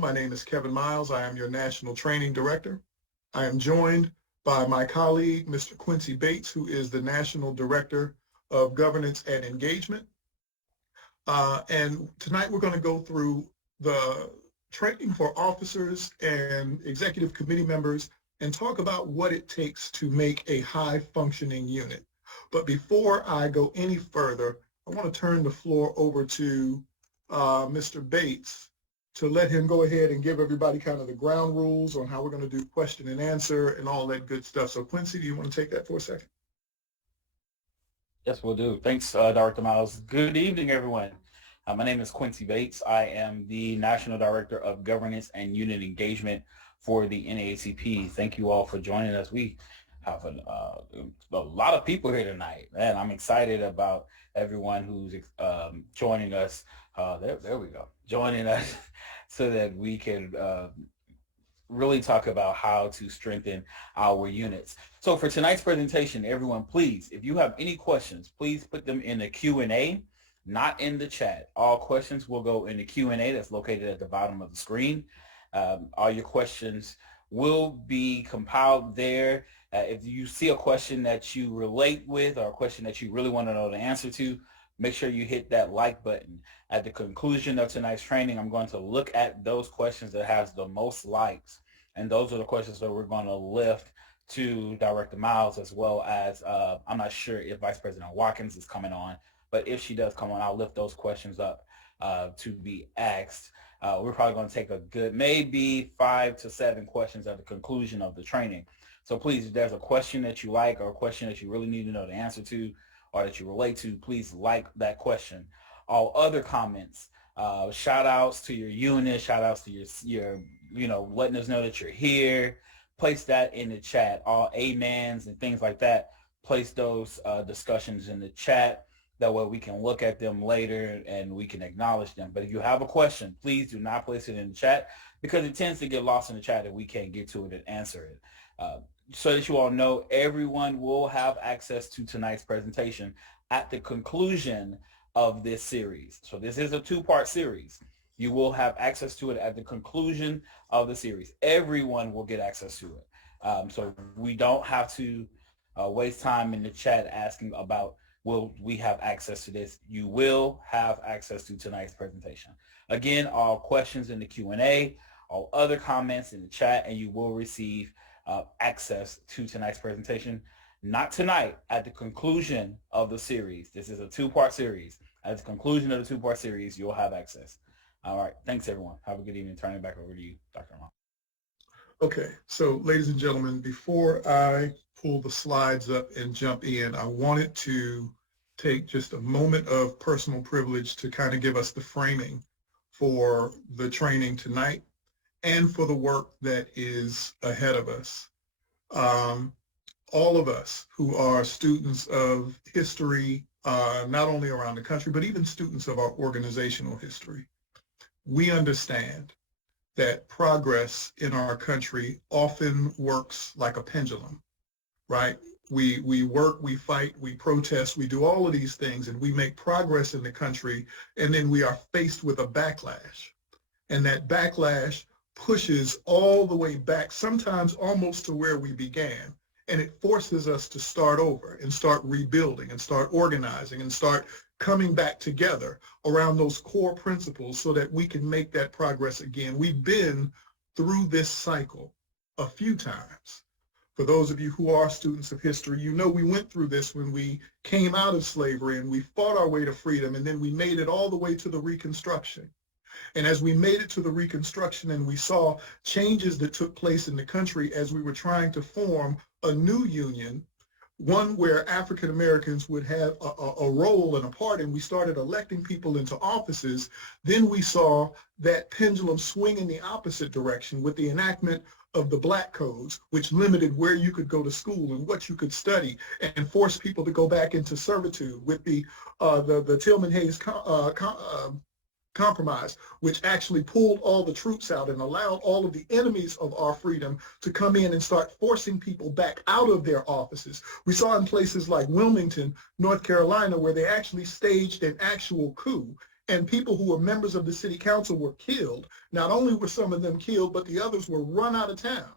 My name is Kevin Miles. I am your National Training Director. I am joined by my colleague, Mr. Quincy Bates, who is the National Director of Governance and Engagement. And tonight we're going to go through the training for officers and executive committee members and talk about what it takes to make a high-functioning unit. But before I go any further, I want to turn the floor over to Mr. Bates to let him go ahead and give everybody kind of the ground rules on how we're going to do question and answer and all that good stuff. So Quincy, do you want to take that for a second? Yes, we'll do. Thanks, Dr. Miles. Good evening, everyone. My name is Quincy Bates. I am the National Director of Governance and Unit Engagement for the NAACP. Thank you all for joining us. We have a lot of people here tonight, and I'm excited about everyone who's joining us. There we go. Joining us so that we can really talk about how to strengthen our units. So for tonight's presentation, everyone, please, if you have any questions, please put them in the Q&A, not in the chat. All questions will go in the Q&A that's located at the bottom of the screen. All your questions will be compiled there. If you see a question that you relate with or a question that you really want to know the answer to, make sure you hit that like button. At the conclusion of tonight's training, I'm going to look at those questions that has the most likes. And those are the questions that we're going to lift to Director Miles, as well as, I'm not sure if Vice President Watkins is coming on, but if she does come on, I'll lift those questions up to be asked. We're probably going to take a good, maybe 5 to 7 questions at the conclusion of the training. So please, if there's a question that you like or a question that you really need to know the answer to, or that you relate to, please like that question. All other comments, shout outs to your unit, shout outs to your letting us know that you're here, place that in the chat. All amens and things like that, place those discussions in the chat. That way we can look at them later and we can acknowledge them. But if you have a question, please do not place it in the chat because it tends to get lost in the chat and we can't get to it and answer it. So that you all know, everyone will have access to tonight's presentation at the conclusion of this series. So this is a 2-part series. You will have access to it at the conclusion of the series. Everyone will get access to it. So we don't have to waste time in the chat asking about, will we have access to this? You will have access to tonight's presentation. Again, all questions in the Q&A, all other comments in the chat, and you will receive access to tonight's presentation. Not tonight, at the conclusion of the series. This is a 2-part series. At the conclusion of the 2-part series, you'll have access. All right. Thanks, everyone. Have a good evening. Turning it back over to you, Dr. Amon. Okay. So, ladies and gentlemen, before I pull the slides up and jump in, I wanted to take just a moment of personal privilege to kind of give us the framing for the training tonight and for the work that is ahead of us. All of us who are students of history, not only around the country, but even students of our organizational history, we understand that progress in our country often works like a pendulum, right? We work, we fight, we protest, we do all of these things, and we make progress in the country, and then we are faced with a backlash. And that backlash pushes all the way back, sometimes almost to where we began. And it forces us to start over and start rebuilding and start organizing and start coming back together around those core principles so that we can make that progress again. We've been through this cycle a few times. For those of you who are students of history, you know we went through this when we came out of slavery and we fought our way to freedom, and then we made it all the way to the Reconstruction. And as we made it to the Reconstruction and we saw changes that took place in the country as we were trying to form a new union, one where African Americans would have a role and a part, and we started electing people into offices, then we saw that pendulum swing in the opposite direction with the enactment of the Black Codes, which limited where you could go to school and what you could study and forced people to go back into servitude, with the Tillman-Hayes Compromise, which actually pulled all the troops out and allowed all of the enemies of our freedom to come in and start forcing people back out of their offices. We saw in places like Wilmington, North Carolina, where they actually staged an actual coup and people who were members of the city council were killed. Not only were some of them killed, but the others were run out of town.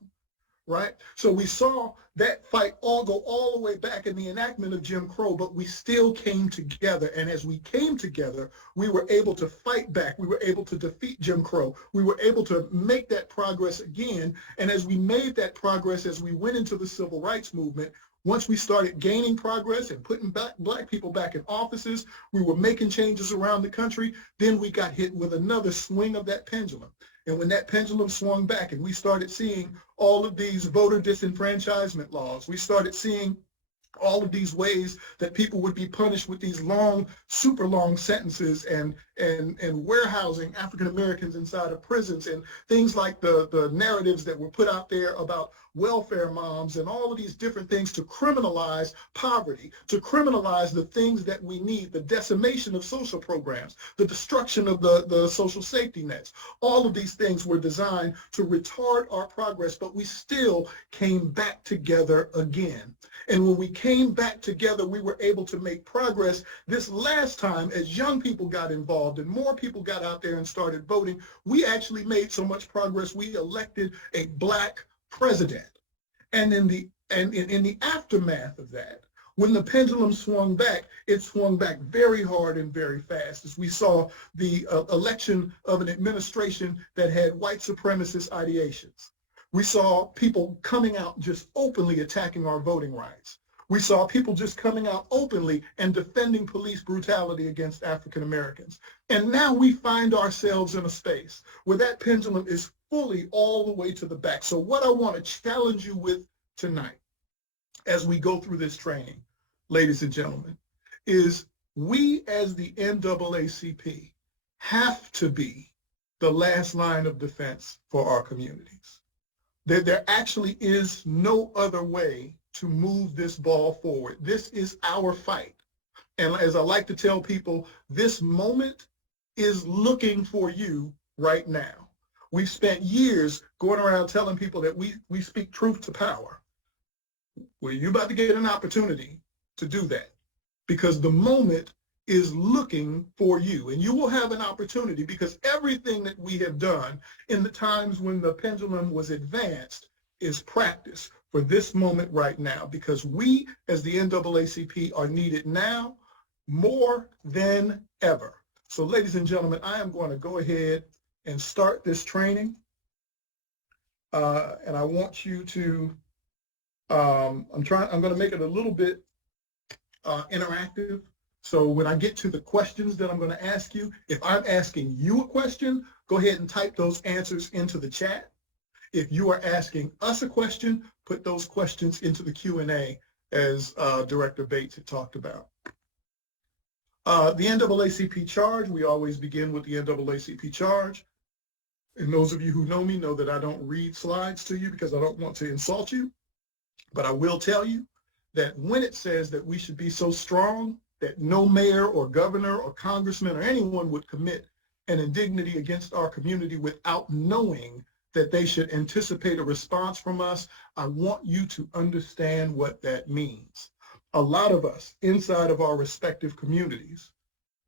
Right? So we saw that fight all go all the way back in the enactment of Jim Crow, but we still came together. And as we came together, we were able to fight back. We were able to defeat Jim Crow. We were able to make that progress again. And as we made that progress, as we went into the civil rights movement, once we started gaining progress and putting Black people back in offices, we were making changes around the country, then we got hit with another swing of that pendulum. And when that pendulum swung back and we started seeing all of these voter disenfranchisement laws, we started seeing all of these ways that people would be punished with these long, super long sentences and warehousing African Americans inside of prisons and things like the narratives that were put out there about welfare moms and all of these different things to criminalize poverty, to criminalize the things that we need, the decimation of social programs, the destruction of the social safety nets. All of these things were designed to retard our progress, but we still came back together again. And when we came back together, we were able to make progress. This last time, as young people got involved and more people got out there and started voting, we actually made so much progress, we elected a Black president. And in the aftermath of that, when the pendulum swung back, it swung back very hard and very fast as we saw the election of an administration that had white supremacist ideations. We saw people coming out just openly attacking our voting rights. We saw people just coming out openly and defending police brutality against African Americans. And now we find ourselves in a space where that pendulum is fully all the way to the back. So what I want to challenge you with tonight as we go through this training, ladies and gentlemen, is we as the NAACP have to be the last line of defense for our communities. There actually is no other way to move this ball forward. This is our fight. And as I like to tell people, this moment is looking for you right now. We've spent years going around telling people that we speak truth to power. Well, you're about to get an opportunity to do that because the moment is looking for you, and you will have an opportunity because everything that we have done in the times when the pendulum was advanced is practice for this moment right now, because we as the NAACP are needed now more than ever. So ladies and gentlemen, I am going to go ahead and start this training, and I want you to I'm going to make it a little bit interactive. So when I get to the questions that I'm going to ask you, if I'm asking you a question, go ahead and type those answers into the chat. If you are asking us a question, put those questions into the Q&A as Director Bates had talked about. The NAACP charge, we always begin with the NAACP charge. And those of you who know me know that I don't read slides to you because I don't want to insult you. But I will tell you that when it says that we should be so strong that no mayor or governor or congressman or anyone would commit an indignity against our community without knowing that they should anticipate a response from us, I want you to understand what that means. A lot of us inside of our respective communities,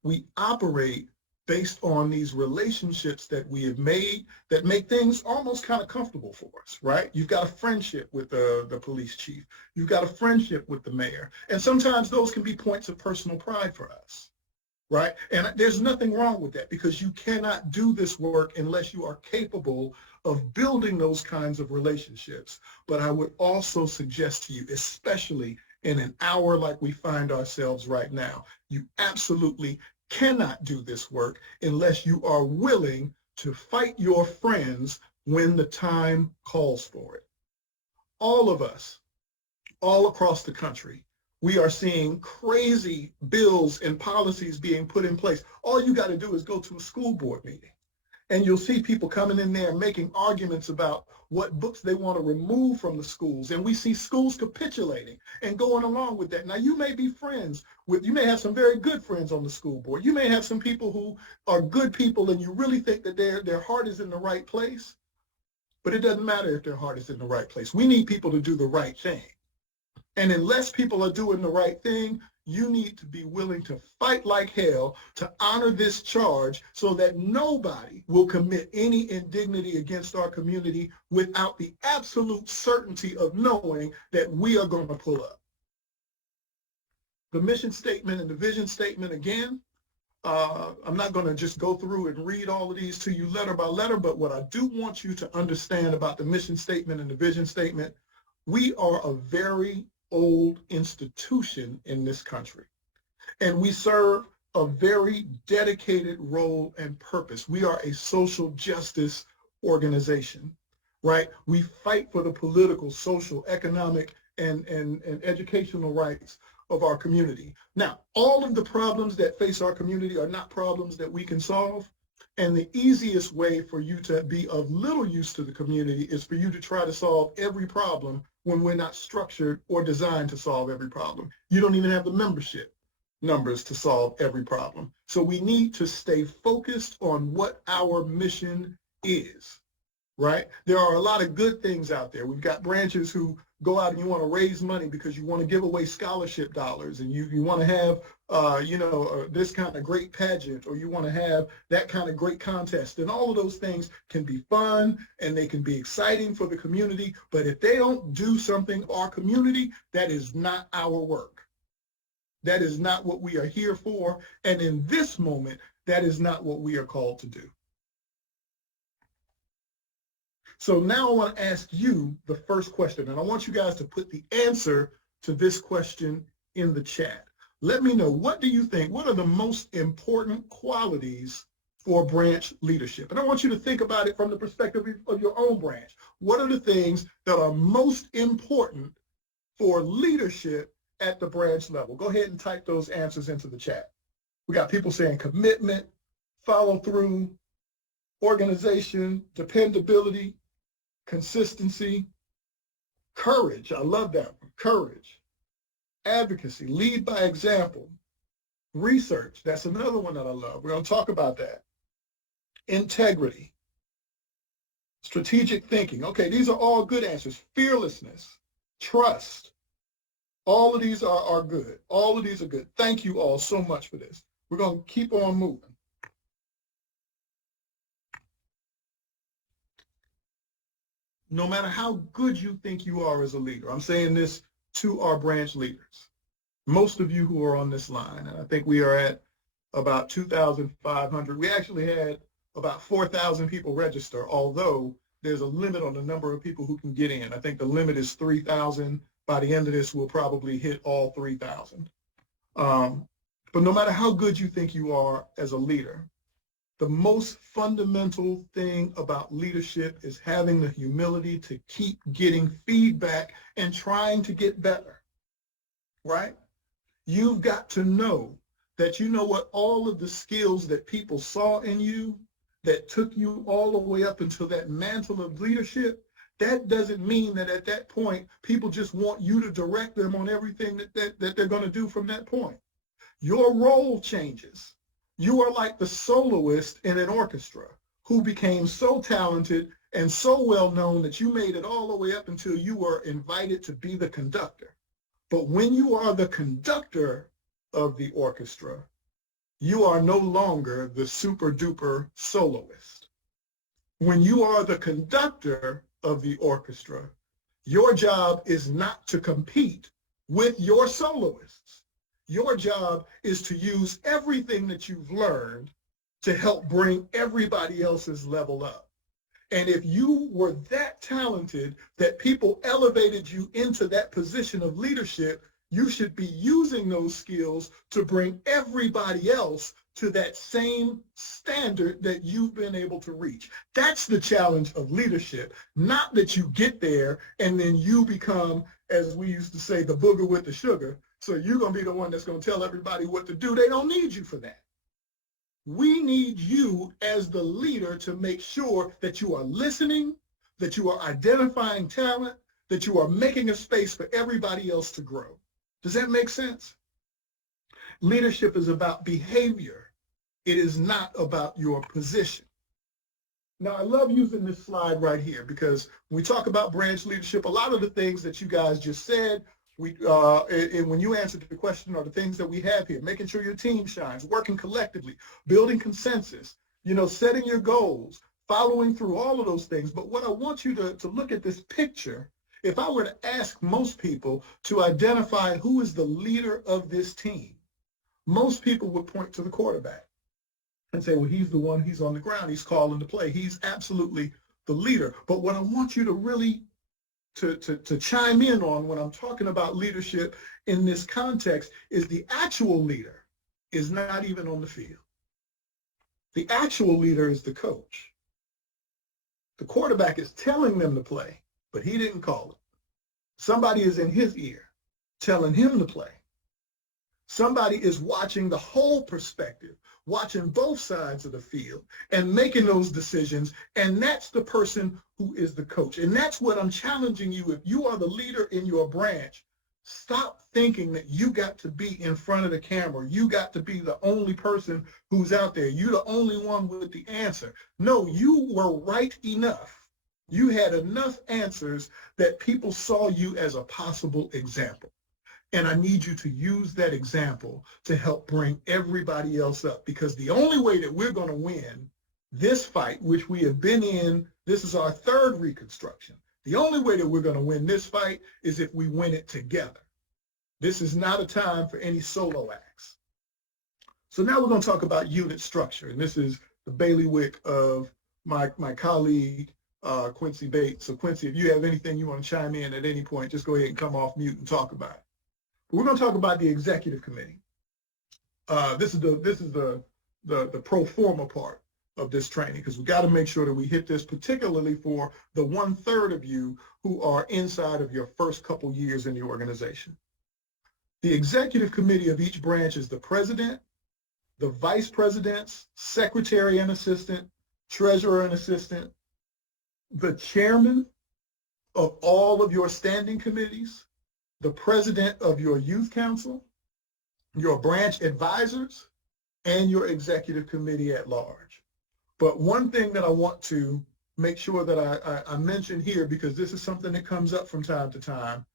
we operate based on these relationships that we have made that make things almost kind of comfortable for us, right? You've got a friendship with the police chief. You've got a friendship with the mayor. And sometimes those can be points of personal pride for us, right? And there's nothing wrong with that because you cannot do this work unless you are capable of building those kinds of relationships. But I would also suggest to you, especially in an hour like we find ourselves right now, you absolutely cannot do this work unless you are willing to fight your friends when the time calls for it. All of us, all across the country, we are seeing crazy bills and policies being put in place. All you got to do is go to a school board meeting and you'll see people coming in there making arguments about what books they want to remove from the schools. And we see schools capitulating and going along with that. Now, you may be friends with, you may have some very good friends on the school board. You may have some people who are good people and you really think that their heart is in the right place. But it doesn't matter if their heart is in the right place. We need people to do the right thing. And unless people are doing the right thing, you need to be willing to fight like hell to honor this charge so that nobody will commit any indignity against our community without the absolute certainty of knowing that we are going to pull up. The mission statement and the vision statement again, I'm not going to just go through and read all of these to you letter by letter, but what I do want you to understand about the mission statement and the vision statement, we are a very old institution in this country, and we serve a very dedicated role and purpose. We are a social justice organization, right? We fight for the political, social, economic, and educational rights of our community. Now, all of the problems that face our community are not problems that we can solve. And the easiest way for you to be of little use to the community is for you to try to solve every problem when we're not structured or designed to solve every problem. You don't even have the membership numbers to solve every problem. So we need to stay focused on what our mission is, right? There are a lot of good things out there. We've got branches who go out and you want to raise money because you want to give away scholarship dollars, and you want to have this kind of great pageant, or you want to have that kind of great contest. And all of those things can be fun and they can be exciting for the community. But if they don't do something for our community, that is not our work. That is not what we are here for. And in this moment, that is not what we are called to do. So now I want to ask you the first question, and I want you guys to put the answer to this question in the chat. Let me know, what do you think, what are the most important qualities for branch leadership? And I want you to think about it from the perspective of your own branch. What are the things that are most important for leadership at the branch level? Go ahead and type those answers into the chat. We got people saying commitment, follow through, organization, dependability, consistency, courage. I love that one. Courage, advocacy, lead by example, research. That's another one that I love. We're going to talk about that. Integrity, strategic thinking. Okay, these are all good answers. Fearlessness, trust. All of these are good. All of these are good. Thank you all so much for this. We're going to keep on moving. No matter how good you think you are as a leader, I'm saying this to our branch leaders, most of you who are on this line, and I think we are at about 2,500. We actually had about 4,000 people register, although there's a limit on the number of people who can get in. I think the limit is 3,000. By the end of this, we'll probably hit all 3,000. But no matter how good you think you are as a leader, the most fundamental thing about leadership is having the humility to keep getting feedback and trying to get better, right? You've got to know that you know what, all of the skills that people saw in you that took you all the way up until that mantle of leadership, that doesn't mean that at that point, people just want you to direct them on everything that they're going to do from that point. Your role changes. You are like the soloist in an orchestra who became so talented and so well known that you made it all the way up until you were invited to be the conductor. But when you are the conductor of the orchestra, you are no longer the super duper soloist. When you are the conductor of the orchestra, your job is not to compete with your soloists. Your job is to use everything that you've learned to help bring everybody else's level up. And if you were that talented that people elevated you into that position of leadership, you should be using those skills to bring everybody else to that same standard that you've been able to reach. That's the challenge of leadership, not that you get there and then you become, as we used to say, the booger with the sugar. So you're going to be the one that's going to tell everybody what to do. They don't need you for that. We need you as the leader to make sure that you are listening, that you are identifying talent, that you are making a space for everybody else to grow. Does that make sense? Leadership is about behavior. It is not about your position. Now, I love using this slide right here because when we talk about branch leadership, a lot of the things that you guys just said And when you answered the question, are the things that we have here, making sure your team shines, working collectively, building consensus, setting your goals, following through all of those things. But what I want you to look at this picture, if I were to ask most people to identify who is the leader of this team, most people would point to the quarterback and say, well, he's the one, he's on the ground, he's calling the play, he's absolutely the leader. But what I want you to really to chime in on when I'm talking about leadership in this context is the actual leader is not even on the field. The actual leader is the coach. The quarterback is telling them to play, but he didn't call it. Somebody is in his ear telling him to play. Somebody is watching the whole perspective, watching both sides of the field and making those decisions. And that's the person who is the coach. And that's what I'm challenging you. If you are the leader in your branch, stop thinking that you got to be in front of the camera. You got to be the only person who's out there. You're the only one with the answer. No, you were right enough. You had enough answers that people saw you as a possible example. And I need you to use that example to help bring everybody else up, because the only way that we're going to win this fight, which we have been in, this is our third Reconstruction. The only way that we're going to win this fight is if we win it together. This is not a time for any solo acts. So now we're going to talk about unit structure. And this is the bailiwick of my colleague, Quincy Bates. So Quincy, if you have anything you want to chime in at any point, just go ahead and come off mute and talk about it. We're going to talk about the executive committee. This is the pro forma part of this training, because we got to make sure that we hit this, particularly for the 1/3 of you who are inside of your first couple years in the organization. The executive committee of each branch is the president, the vice presidents, secretary and assistant, treasurer and assistant, the chairman of all of your standing committees, the president of your youth council, your branch advisors, and your executive committee at large. But one thing that I want to make sure that I mention here, because this is something that comes up from time to time,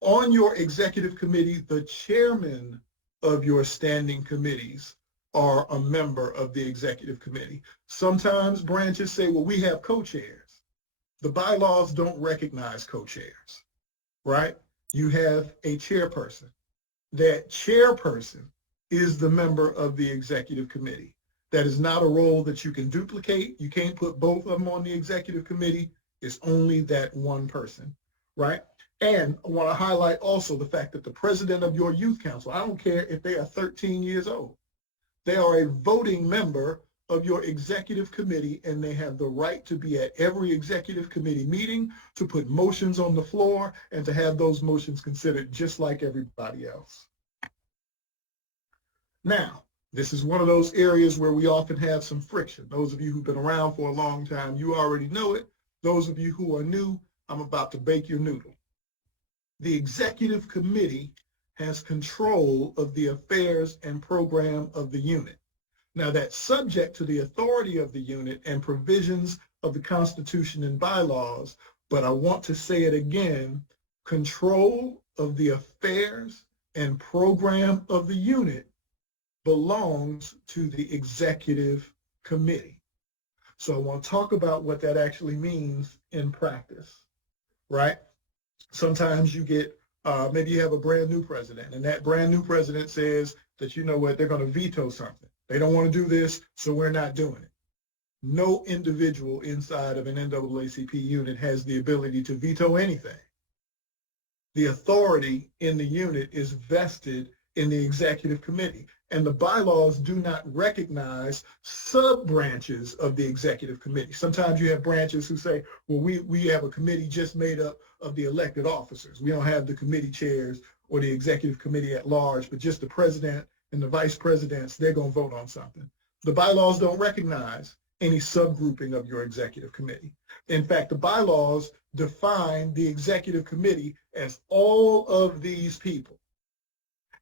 on your executive committee, the chairman of your standing committees are a member of the executive committee. Sometimes branches say, well, we have co-chairs. The bylaws don't recognize co-chairs. Right? You have a chairperson. That chairperson is the member of the executive committee. That is not a role that you can duplicate. You can't put both of them on the executive committee. It's only that one person, right? And I want to highlight also the fact that the president of your youth council, I don't care if they are 13 years old, they are a voting member of your executive committee, and they have the right to be at every executive committee meeting, to put motions on the floor, and to have those motions considered just like everybody else. Now, this is one of those areas where we often have some friction. Those of you who've been around for a long time, you already know it. Those of you who are new, I'm about to bake your noodle. The executive committee has control of the affairs and program of the unit. Now, that's subject to the authority of the unit and provisions of the Constitution and bylaws, but I want to say it again, control of the affairs and program of the unit belongs to the executive committee. So I want to talk about what that actually means in practice, right? Sometimes you get, maybe you have a brand new president, and that brand new president says that, you know what, they're going to veto something. They don't want to do this, so we're not doing it. No individual inside of an NAACP unit has the ability to veto anything. The authority in the unit is vested in the executive committee, and the bylaws do not recognize sub-branches of the executive committee. Sometimes you have branches who say, well, we have a committee just made up of the elected officers. We don't have the committee chairs or the executive committee at large, but just the president and the vice presidents, they're going to vote on something. The bylaws don't recognize any subgrouping of your executive committee. In fact, the bylaws define the executive committee as all of these people.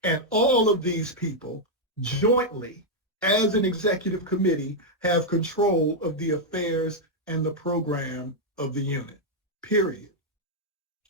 And all of these people jointly, as an executive committee, have control of the affairs and the program of the unit, period.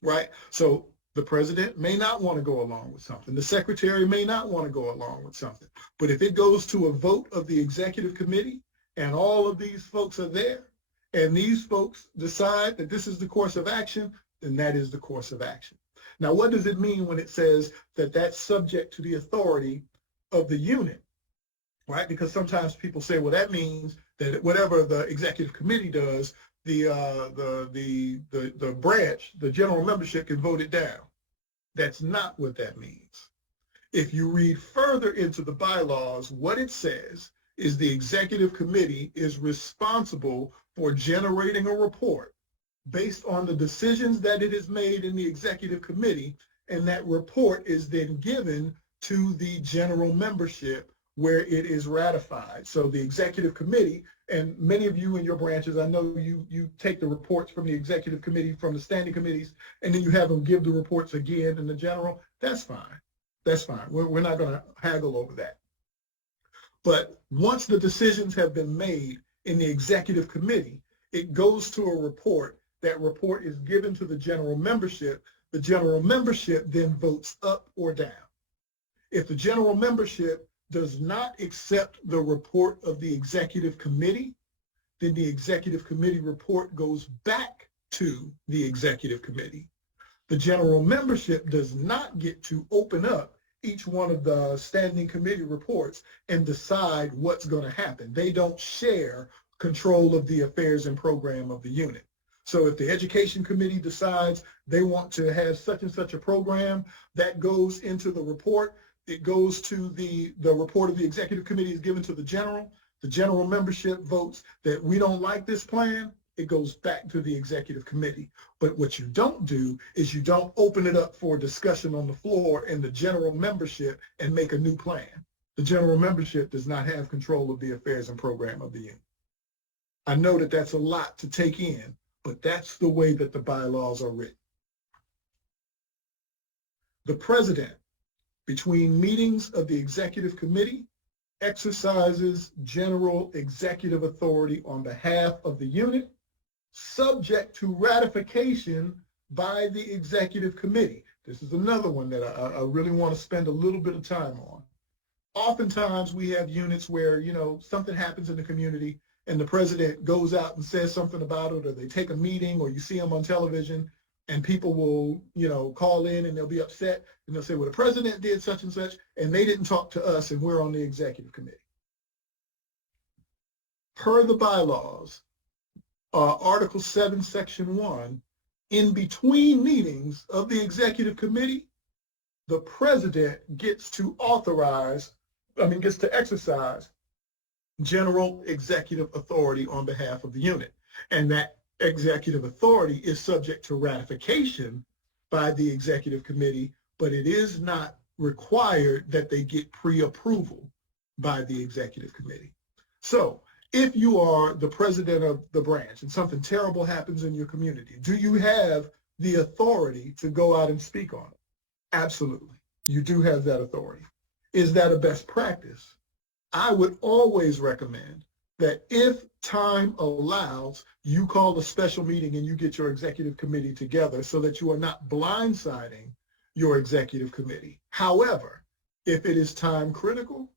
Right? So The president may not want to go along with something. The secretary may not want to go along with something. But if it goes to a vote of the executive committee and all of these folks are there and these folks decide that this is the course of action, then that is the course of action. Now, what does it mean when it says that that's subject to the authority of the unit, right? Because sometimes people say, well, that means that whatever the executive committee does, the branch, the general membership can vote it down. That's not what that means. If you read further into the bylaws, what it says is the executive committee is responsible for generating a report based on the decisions that it has made in the executive committee, and that report is then given to the general membership where it is ratified. So the executive committee, and many of you in your branches, I know you take the reports from the executive committee, from the standing committees, and then you have them give the reports again in the general. That's fine. That's fine. We're not going to haggle over that. But once the decisions have been made in the executive committee, it goes to a report. That report is given to the general membership. The general membership then votes up or down. If the general membership does not accept the report of the executive committee, then the executive committee report goes back to the executive committee. The general membership does not get to open up each one of the standing committee reports and decide what's going to happen. They don't share control of the affairs and program of the unit. So if the education committee decides they want to have such and such a program, that goes into the report. It goes to the report of the executive committee is given to the general membership votes that we don't like this plan. It goes back to the executive committee. But what you don't do is you don't open it up for discussion on the floor in the general membership and make a new plan. The general membership does not have control of the affairs and program of the unit. I know that that's a lot to take in, but that's the way that the bylaws are written. The president, between meetings of the executive committee, exercises general executive authority on behalf of the unit, subject to ratification by the executive committee. This is another one that I really want to spend a little bit of time on. Oftentimes we have units where, something happens in the community and the president goes out and says something about it, or they take a meeting, or you see them on television, and people will, call in and they'll be upset and they'll say, well, the president did such and such, and they didn't talk to us, and we're on the executive committee. Per the bylaws, Article 7, Section 1, in between meetings of the executive committee, the president gets to exercise general executive authority on behalf of the unit. And that executive authority is subject to ratification by the executive committee, but it is not required that they get pre-approval by the executive committee. So if you are the president of the branch and something terrible happens in your community, do you have the authority to go out and speak on it? Absolutely. You do have that authority. Is that a best practice? I would always recommend that if time allows, you call a special meeting and you get your executive committee together so that you are not blindsiding your executive committee. However, if it is time critical,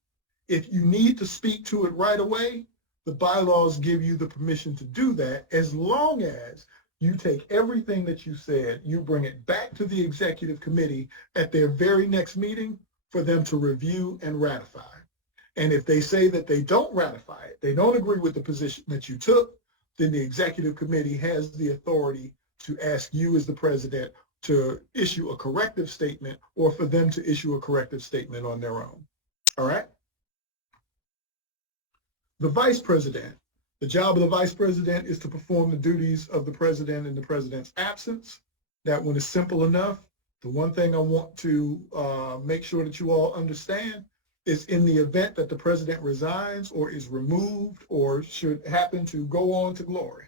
if you need to speak to it right away, the bylaws give you the permission to do that, as long as you take everything that you said, you bring it back to the executive committee at their very next meeting for them to review and ratify. And if they say that they don't ratify it, they don't agree with the position that you took, then the executive committee has the authority to ask you as the president to issue a corrective statement, or for them to issue a corrective statement on their own. All right? The vice president. The job of the vice president is to perform the duties of the president in the president's absence. That one is simple enough. The one thing I want to make sure that you all understand is, in the event that the president resigns or is removed or should happen to go on to glory,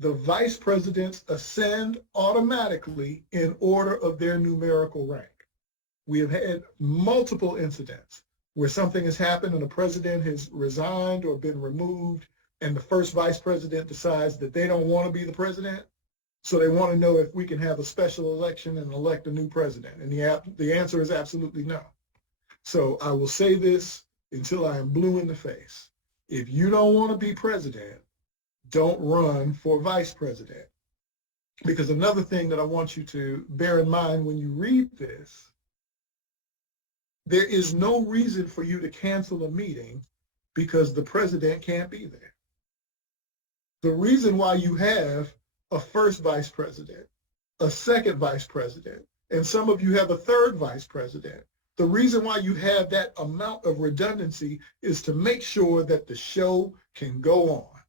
the vice presidents ascend automatically in order of their numerical rank. We have had multiple incidents where something has happened and the president has resigned or been removed, and the first vice president decides that they don't want to be the president. So they want to know if we can have a special election and elect a new president. And the answer is absolutely no. So I will say this until I am blue in the face. If you don't want to be president, don't run for vice president. Because another thing that I want you to bear in mind when you read this, there is no reason for you to cancel a meeting because the president can't be there. The reason why you have a first vice president, a second vice president, and some of you have a third vice president, the reason why you have that amount of redundancy is to make sure that the show can go on.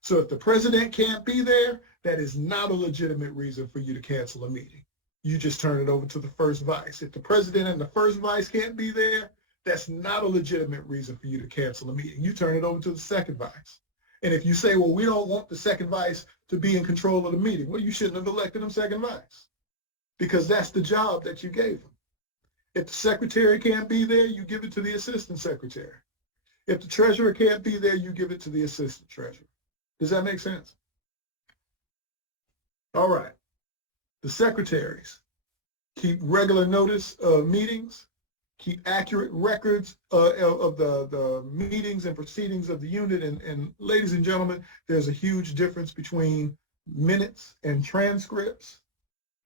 So if the president can't be there, that is not a legitimate reason for you to cancel a meeting. You just turn it over to the first vice. If the president and the first vice can't be there, that's not a legitimate reason for you to cancel a meeting. You turn it over to the second vice. And if you say, well, we don't want the second vice to be in control of the meeting, well, you shouldn't have elected him second vice because that's the job that you gave him. If the secretary can't be there, you give it to the assistant secretary. If the treasurer can't be there, you give it to the assistant treasurer. Does that make sense? All right. The secretaries keep regular notice of meetings, keep accurate records of the meetings and proceedings of the unit. And ladies and gentlemen, there's a huge difference between minutes and transcripts.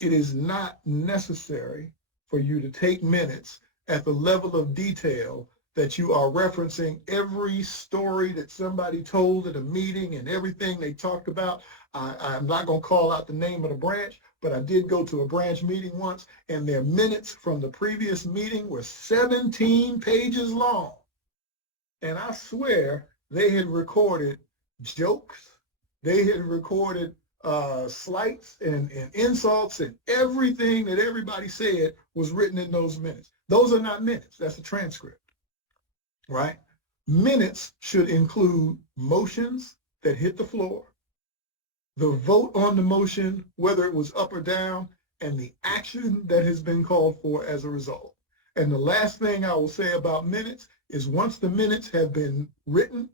It is not necessary for you to take minutes at the level of detail that you are referencing every story that somebody told at a meeting and everything they talked about. I'm not going to call out the name of the branch, but I did go to a branch meeting once, and their minutes from the previous meeting were 17 pages long. And I swear they had recorded jokes. They had recorded slights and insults, and everything that everybody said was written in those minutes. Those are not minutes. That's a transcript. Right? Minutes should include motions that hit the floor, the vote on the motion, whether it was up or down, and the action that has been called for as a result. And the last thing I will say about minutes is once the minutes have been written,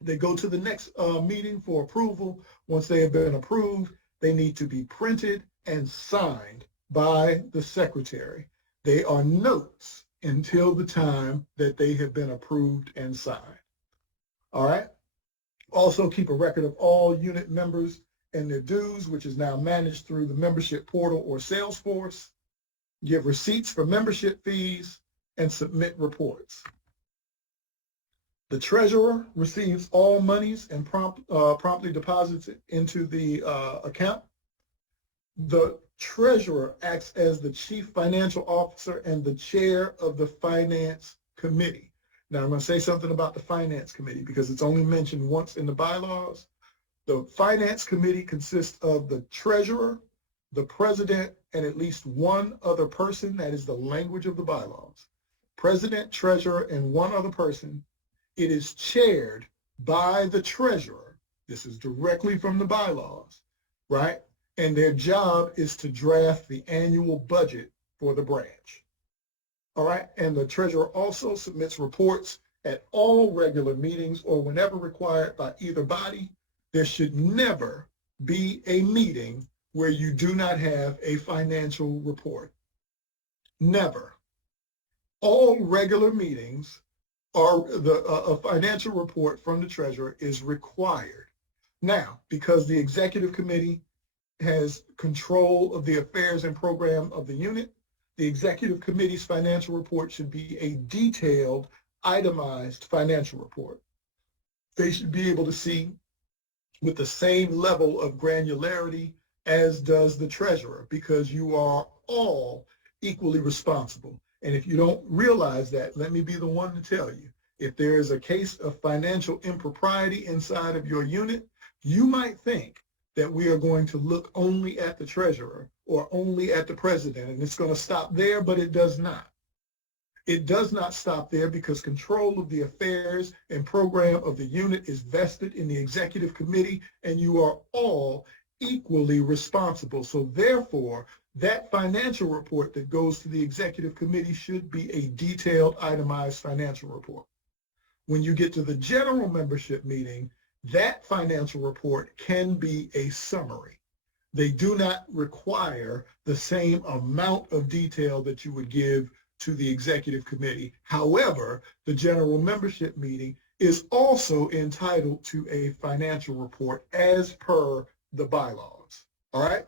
they go to the next meeting for approval. Once they have been approved, they need to be printed and signed by the secretary. They are notes until the time that they have been approved and signed. All right? Also keep a record of all unit members and their dues, which is now managed through the membership portal or Salesforce. Give receipts for membership fees and submit reports. The treasurer receives all monies and promptly deposits it into the account. The treasurer acts as the chief financial officer and the chair of the finance committee. Now I'm going to say something about the finance committee because it's only mentioned once in the bylaws. The finance committee consists of the treasurer, the president, and at least one other person. That is the language of the bylaws. President, treasurer, and one other person. It is chaired by the treasurer. This is directly from the bylaws, right? And their job is to draft the annual budget for the branch. All right, and the treasurer also submits reports at all regular meetings or whenever required by either body. There should never be a meeting where you do not have a financial report. Never. All regular meetings are a financial report from the treasurer is required. Now, because the executive committee has control of the affairs and program of the unit, the executive committee's financial report should be a detailed, itemized financial report. They should be able to see with the same level of granularity as does the treasurer, because you are all equally responsible. And if you don't realize that, let me be the one to tell you. If there is a case of financial impropriety inside of your unit, you might think that we are going to look only at the treasurer or only at the president, and it's going to stop there, but it does not. It does not stop there because control of the affairs and program of the unit is vested in the executive committee, and you are all equally responsible. So therefore, that financial report that goes to the executive committee should be a detailed, itemized financial report. When you get to the general membership meeting, that financial report can be a summary. They do not require the same amount of detail that you would give to the executive committee. However, the general membership meeting is also entitled to a financial report as per the bylaws. All right.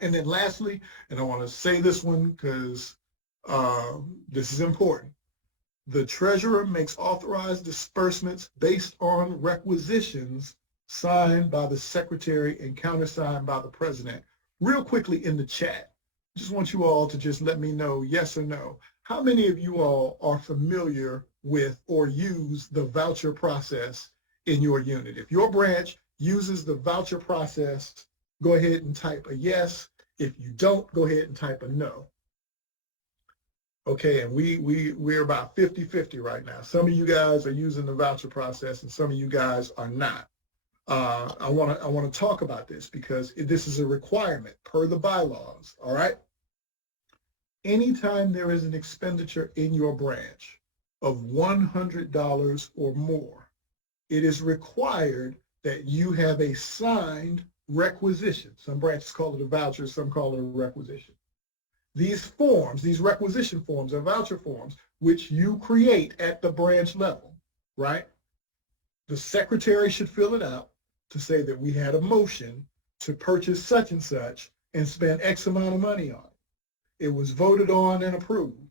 And then lastly, and I want to say this one because this is important. The treasurer makes authorized disbursements based on requisitions signed by the secretary and countersigned by the president. Real quickly in the chat, I just want you all to just let me know yes or no. How many of you all are familiar with or use the voucher process in your unit? If your branch uses the voucher process, go ahead and type a yes. If you don't, go ahead and type a no. Okay, and we're about 50-50 right now. Some of you guys are using the voucher process and some of you guys are not. I want to talk about this because this is a requirement per the bylaws, all right? Anytime there is an expenditure in your branch of $100 or more, it is required that you have a signed requisition. Some branches call it a voucher, some call it a requisition. These forms, these requisition forms or voucher forms, which you create at the branch level, right? The secretary should fill it out to say that we had a motion to purchase such and such and spend X amount of money on it. It was voted on and approved.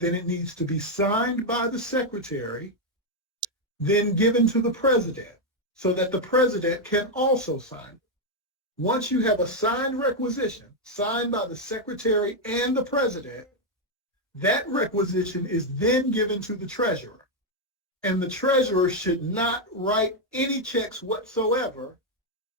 Then it needs to be signed by the secretary, then given to the president so that the president can also sign it. Once you have a signed requisition, signed by the secretary and the president, that requisition is then given to the treasurer. And the treasurer should not write any checks whatsoever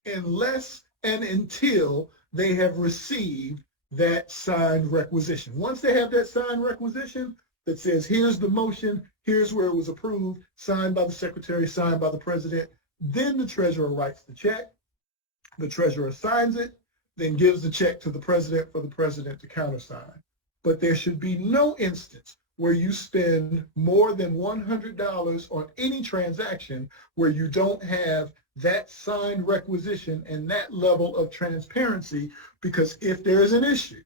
unless and until they have received that signed requisition. Once they have that signed requisition that says, here's the motion, here's where it was approved, signed by the secretary, signed by the president, then the treasurer writes the check. The treasurer signs it, then gives the check to the president for the president to countersign. But there should be no instance where you spend more than $100 on any transaction where you don't have that signed requisition and that level of transparency, because if there is an issue,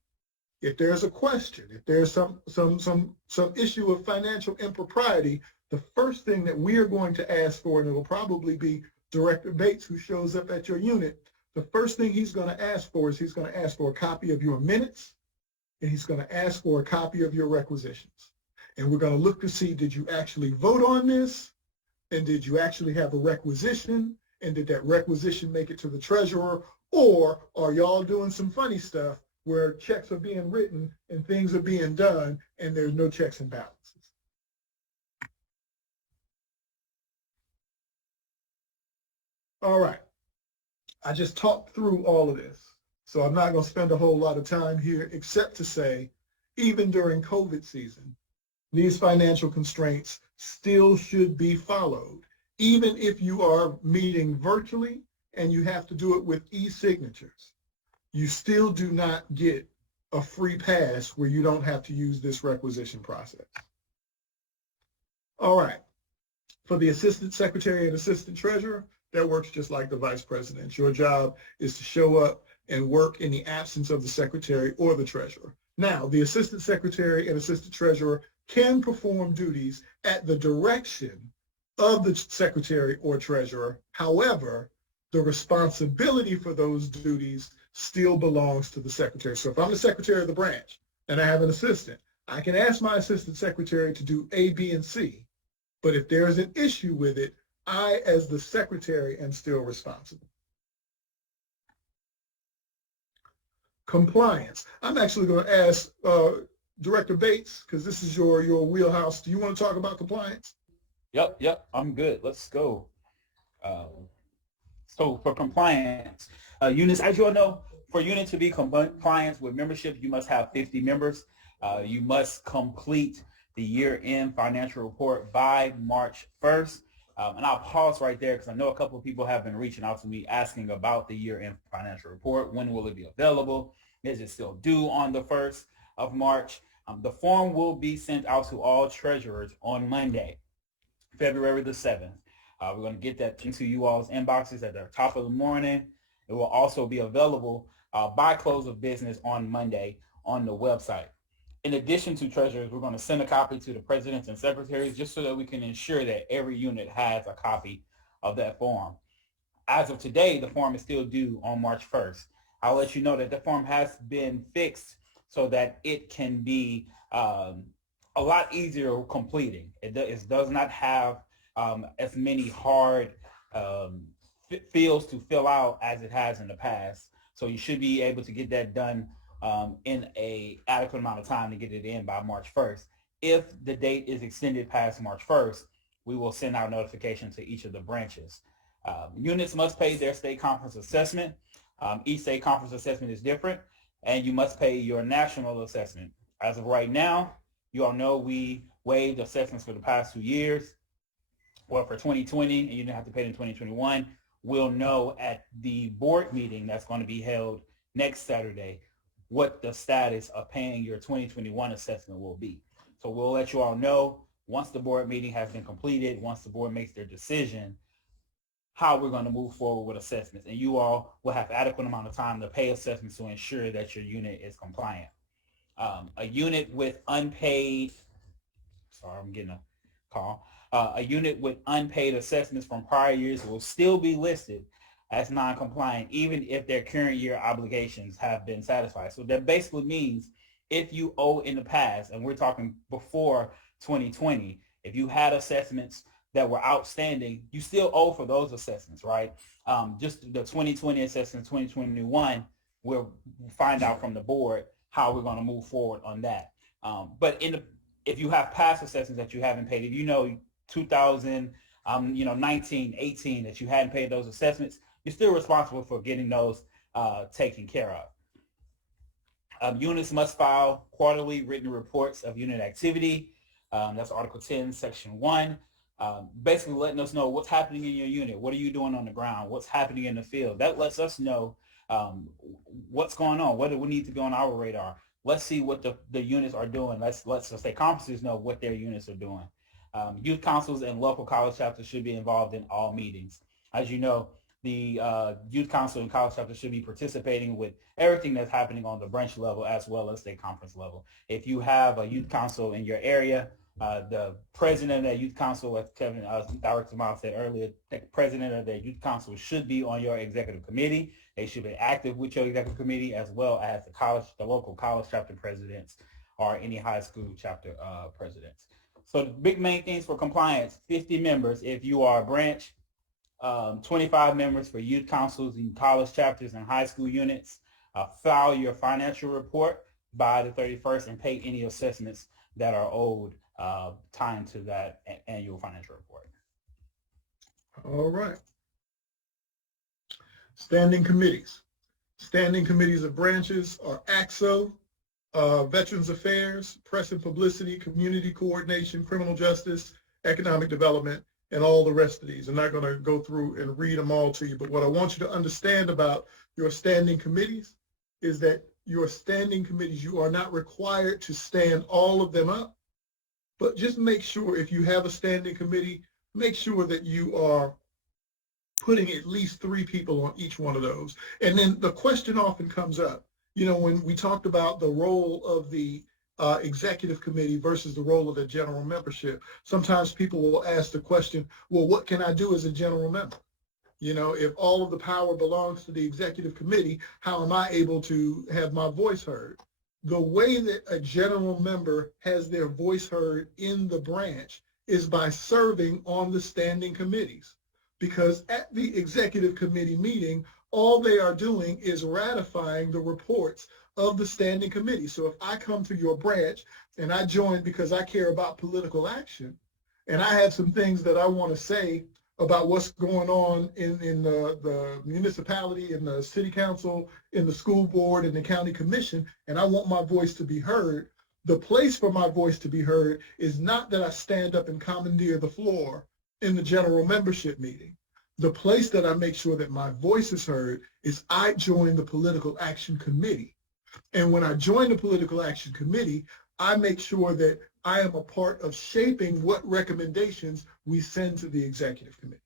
if there's a question, if there's some issue of financial impropriety, the first thing that we are going to ask for, and it'll probably be Director Bates who shows up at your unit, the first thing he's going to ask for is he's going to ask for a copy of your minutes, and he's going to ask for a copy of your requisitions. And we're going to look to see, did you actually vote on this? And did you actually have a requisition? And did that requisition make it to the treasurer? Or are y'all doing some funny stuff where checks are being written and things are being done and there's no checks and balances? All right. I just talked through all of this, so I'm not going to spend a whole lot of time here except to say, even during COVID season, these financial constraints still should be followed, even if you are meeting virtually and you have to do it with e-signatures. You still do not get a free pass where you don't have to use this requisition process. All right. For the assistant secretary and assistant treasurer, that works just like the vice president. Your job is to show up and work in the absence of the secretary or the treasurer. Now, the assistant secretary and assistant treasurer can perform duties at the direction of the secretary or treasurer. However, the responsibility for those duties still belongs to the secretary. So if I'm the secretary of the branch and I have an assistant, I can ask my assistant secretary to do A, B, and C. But if there is an issue with it, I, as the secretary, am still responsible. Compliance. I'm actually going to ask Director Bates, because this is your wheelhouse. Do you want to talk about compliance? Yep, I'm good. Let's go. So for compliance, units, as you all know, for units to be compliant with membership, you must have 50 members. You must complete the year-end financial report by March 1st. And I'll pause right there because I know a couple of people have been reaching out to me asking about the year-end financial report. When will it be available? Is it still due on the 1st of March? The form will be sent out to all treasurers on Monday, February the 7th. We're going to get that into you all's inboxes at the top of the morning. It will also be available by close of business on Monday on the website. In addition to treasurers, we're going to send a copy to the presidents and secretaries just so that we can ensure that every unit has a copy of that form. As of today, the form is still due on March 1st. I'll let you know that the form has been fixed so that it can be a lot easier completing. It does not have as many hard fields to fill out as it has in the past. So you should be able to get that done in a adequate amount of time to get it in by March 1st. If the date is extended past March 1st, we will send out notification to each of the branches. Units must pay their state conference assessment. Each state conference assessment is different, and you must pay your national assessment. As of right now, you all know we waived assessments for the past 2 years. Well, for 2020, and you didn't have to pay it in 2021. We'll know at the board meeting that's going to be held next Saturday what the status of paying your 2021 assessment will be. So we'll let you all know once the board meeting has been completed, once the board makes their decision, how we're going to move forward with assessments. And you all will have adequate amount of time to pay assessments to ensure that your unit is compliant. A unit with unpaid, sorry, I'm getting a call. A unit with unpaid assessments from prior years will still be listed as non-compliant, even if their current year obligations have been satisfied. So that basically means if you owe in the past, and we're talking before 2020, if you had assessments that were outstanding, you still owe for those assessments, right? Just the 2020 assessment, 2021, we'll find out from the board how we're going to move forward on that. But if you have past assessments that you haven't paid, if you know 2019, 18 that you hadn't paid those assessments, you're still responsible for getting those taken care of. Units must file quarterly written reports of unit activity. That's Article 10, Section 1. Basically letting us know what's happening in your unit. What are you doing on the ground? What's happening in the field? That lets us know what's going on, what do we need to be on our radar. Let's see what the units are doing. Let's the state conferences know what their units are doing. Youth councils and local college chapters should be involved in all meetings. As you know, the youth council and college chapter should be participating with everything that's happening on the branch level as well as state conference level. If you have a youth council in your area, the president of that youth council, as Director Miles said earlier, the president of that youth council should be on your executive committee. They should be active with your executive committee as well as the local college chapter presidents or any high school chapter presidents. So the big main things for compliance: 50 members if you are a branch, 25 members for youth councils and college chapters and high school units. File your financial report by the 31st and pay any assessments that are owed time to that annual financial report. All right. Standing committees. Standing committees of branches are AXO, Veterans Affairs, Press and Publicity, Community Coordination, Criminal Justice, Economic Development, and all the rest of these. I'm not going to go through and read them all to you, but what I want you to understand about your standing committees is that your standing committees, you are not required to stand all of them up, but just make sure if you have a standing committee, make sure that you are putting at least 3 people on each one of those. And then the question often comes up, you know, when we talked about the role of the executive committee versus the role of the general membership, sometimes people will ask the question, well, what can I do as a general member? You know, if all of the power belongs to the executive committee, how am I able to have my voice heard? The way that a general member has their voice heard in the branch is by serving on the standing committees. Because at the executive committee meeting, all they are doing is ratifying the reports of the standing committee. So if I come to your branch and I join because I care about political action, and I have some things that I want to say about what's going on in the municipality, in the city council, in the school board, in the county commission, and I want my voice to be heard, the place for my voice to be heard is not that I stand up and commandeer the floor in the general membership meeting. The place that I make sure that my voice is heard is I join the political action committee. And when I join the political action committee, I make sure that I am a part of shaping what recommendations we send to the executive committee.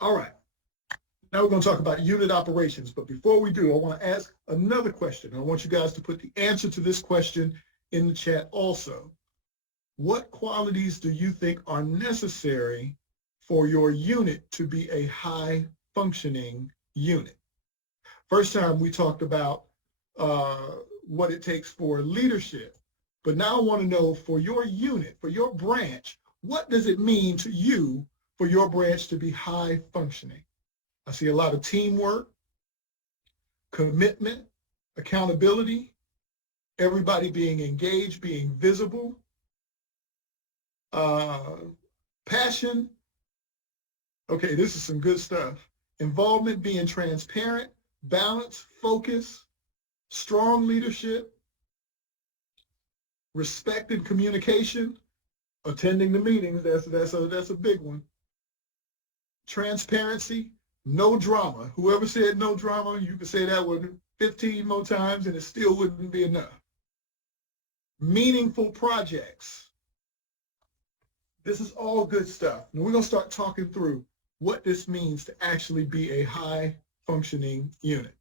All right. Now we're going to talk about unit operations. But before we do, I want to ask another question. I want you guys to put the answer to this question in the chat also. What qualities do you think are necessary for your unit to be a high functioning unit? First time we talked about what it takes for leadership, but now I want to know for your unit, for your branch, what does it mean to you for your branch to be high functioning? I see a lot of teamwork, commitment, accountability, everybody being engaged, being visible, passion. Okay, this is some good stuff. Involvement, being transparent, balance, focus, strong leadership, respect and communication, attending the meetings, that's a big one. Transparency, no drama. Whoever said no drama, you can say that one 15 more times and it still wouldn't be enough. Meaningful projects. This is all good stuff. And we're going to start talking through what this means to actually be a high functioning unit.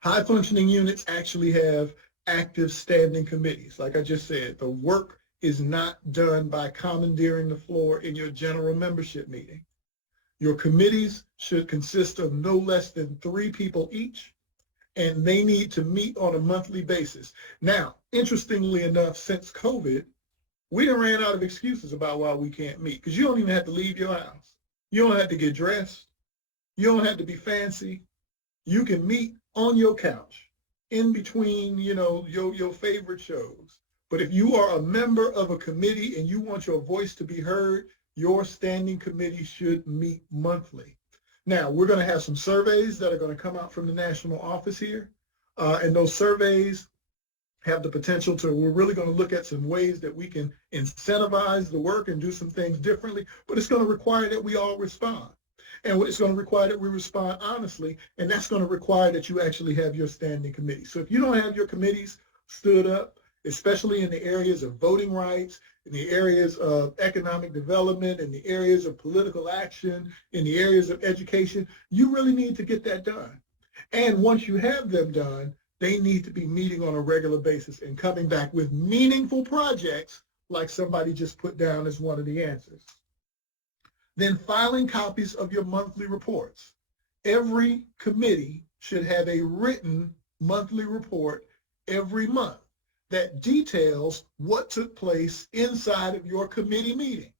High functioning units actually have active standing committees. Like I just said, the work is not done by commandeering the floor in your general membership meeting. Your committees should consist of no less than 3 people each, and they need to meet on a monthly basis. Now, interestingly enough, since COVID, we done ran out of excuses about why we can't meet, because you don't even have to leave your house. You don't have to get dressed. You don't have to be fancy. You can meet on your couch in between, your favorite shows. But if you are a member of a committee and you want your voice to be heard, your standing committee should meet monthly. Now, we're going to have some surveys that are going to come out from the national office here. And those surveys have the potential we're really going to look at some ways that we can incentivize the work and do some things differently, but it's going to require that we all respond. And it's going to require that we respond honestly, and that's going to require that you actually have your standing committee. So if you don't have your committees stood up, especially in the areas of voting rights, in the areas of economic development, in the areas of political action, in the areas of education, you really need to get that done. And once you have them done, they need to be meeting on a regular basis and coming back with meaningful projects like somebody just put down as one of the answers. Then filing copies of your monthly reports. Every committee should have a written monthly report every month that details what took place inside of your committee meeting,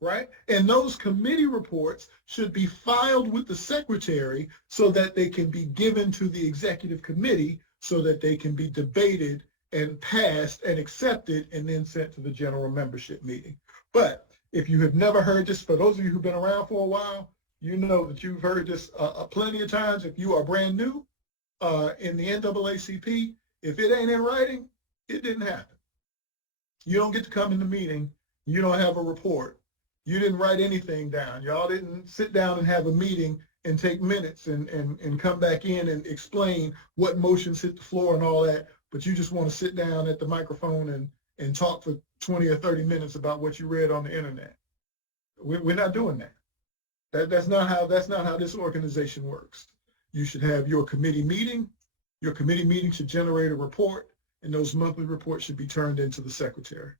right? And those committee reports should be filed with the secretary so that they can be given to the executive committee so that they can be debated and passed and accepted and then sent to the general membership meeting. But if you have never heard this, for those of you who've been around for a while, you know that you've heard this plenty of times. If you are brand new in the NAACP, if it ain't in writing, it didn't happen. You don't get to come in the meeting. You don't have a report. You didn't write anything down. Y'all didn't sit down and have a meeting and take minutes and come back in and explain what motions hit the floor and all that, but you just want to sit down at the microphone and talk for 20 or 30 minutes about what you read on the internet. We're not doing that. That's not how this organization works. You should have your committee meeting. Your committee meeting should generate a report, and those monthly reports should be turned into the secretary.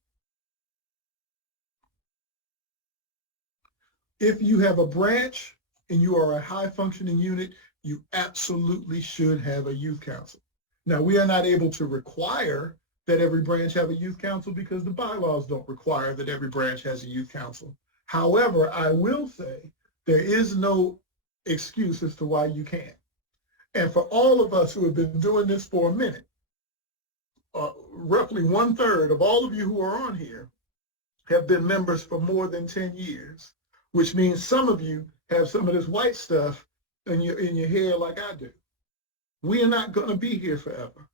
If you have a branch and you are a high-functioning unit, you absolutely should have a youth council. Now, we are not able to require that every branch have a youth council because the bylaws don't require that every branch has a youth council. However, I will say there is no excuse as to why you can't. And for all of us who have been doing this for a minute, roughly 1/3 of all of you who are on here have been members for more than 10 years, which means some of you have some of this white stuff in your hair like I do. We are not going to be here forever.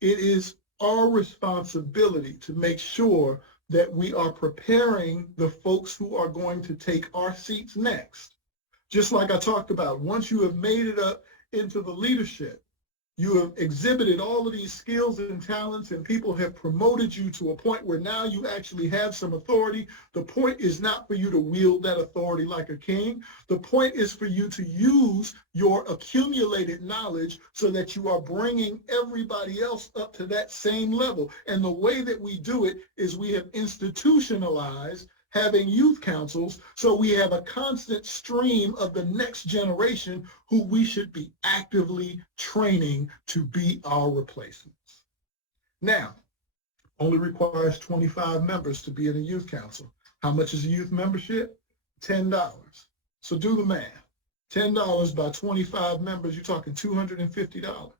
It is our responsibility to make sure that we are preparing the folks who are going to take our seats next. Just like I talked about, once you have made it up into the leadership, You have exhibited all of these skills and talents, and people have promoted you to a point where now you actually have some authority. The point is not for you to wield that authority like a king. The point is for you to use your accumulated knowledge so that you are bringing everybody else up to that same level. And the way that we do it is we have institutionalized having youth councils, so we have a constant stream of the next generation who we should be actively training to be our replacements. Now, only requires 25 members to be in a youth council. How much is a youth membership? $10. So do the math. $10 by 25 members, you're talking $250.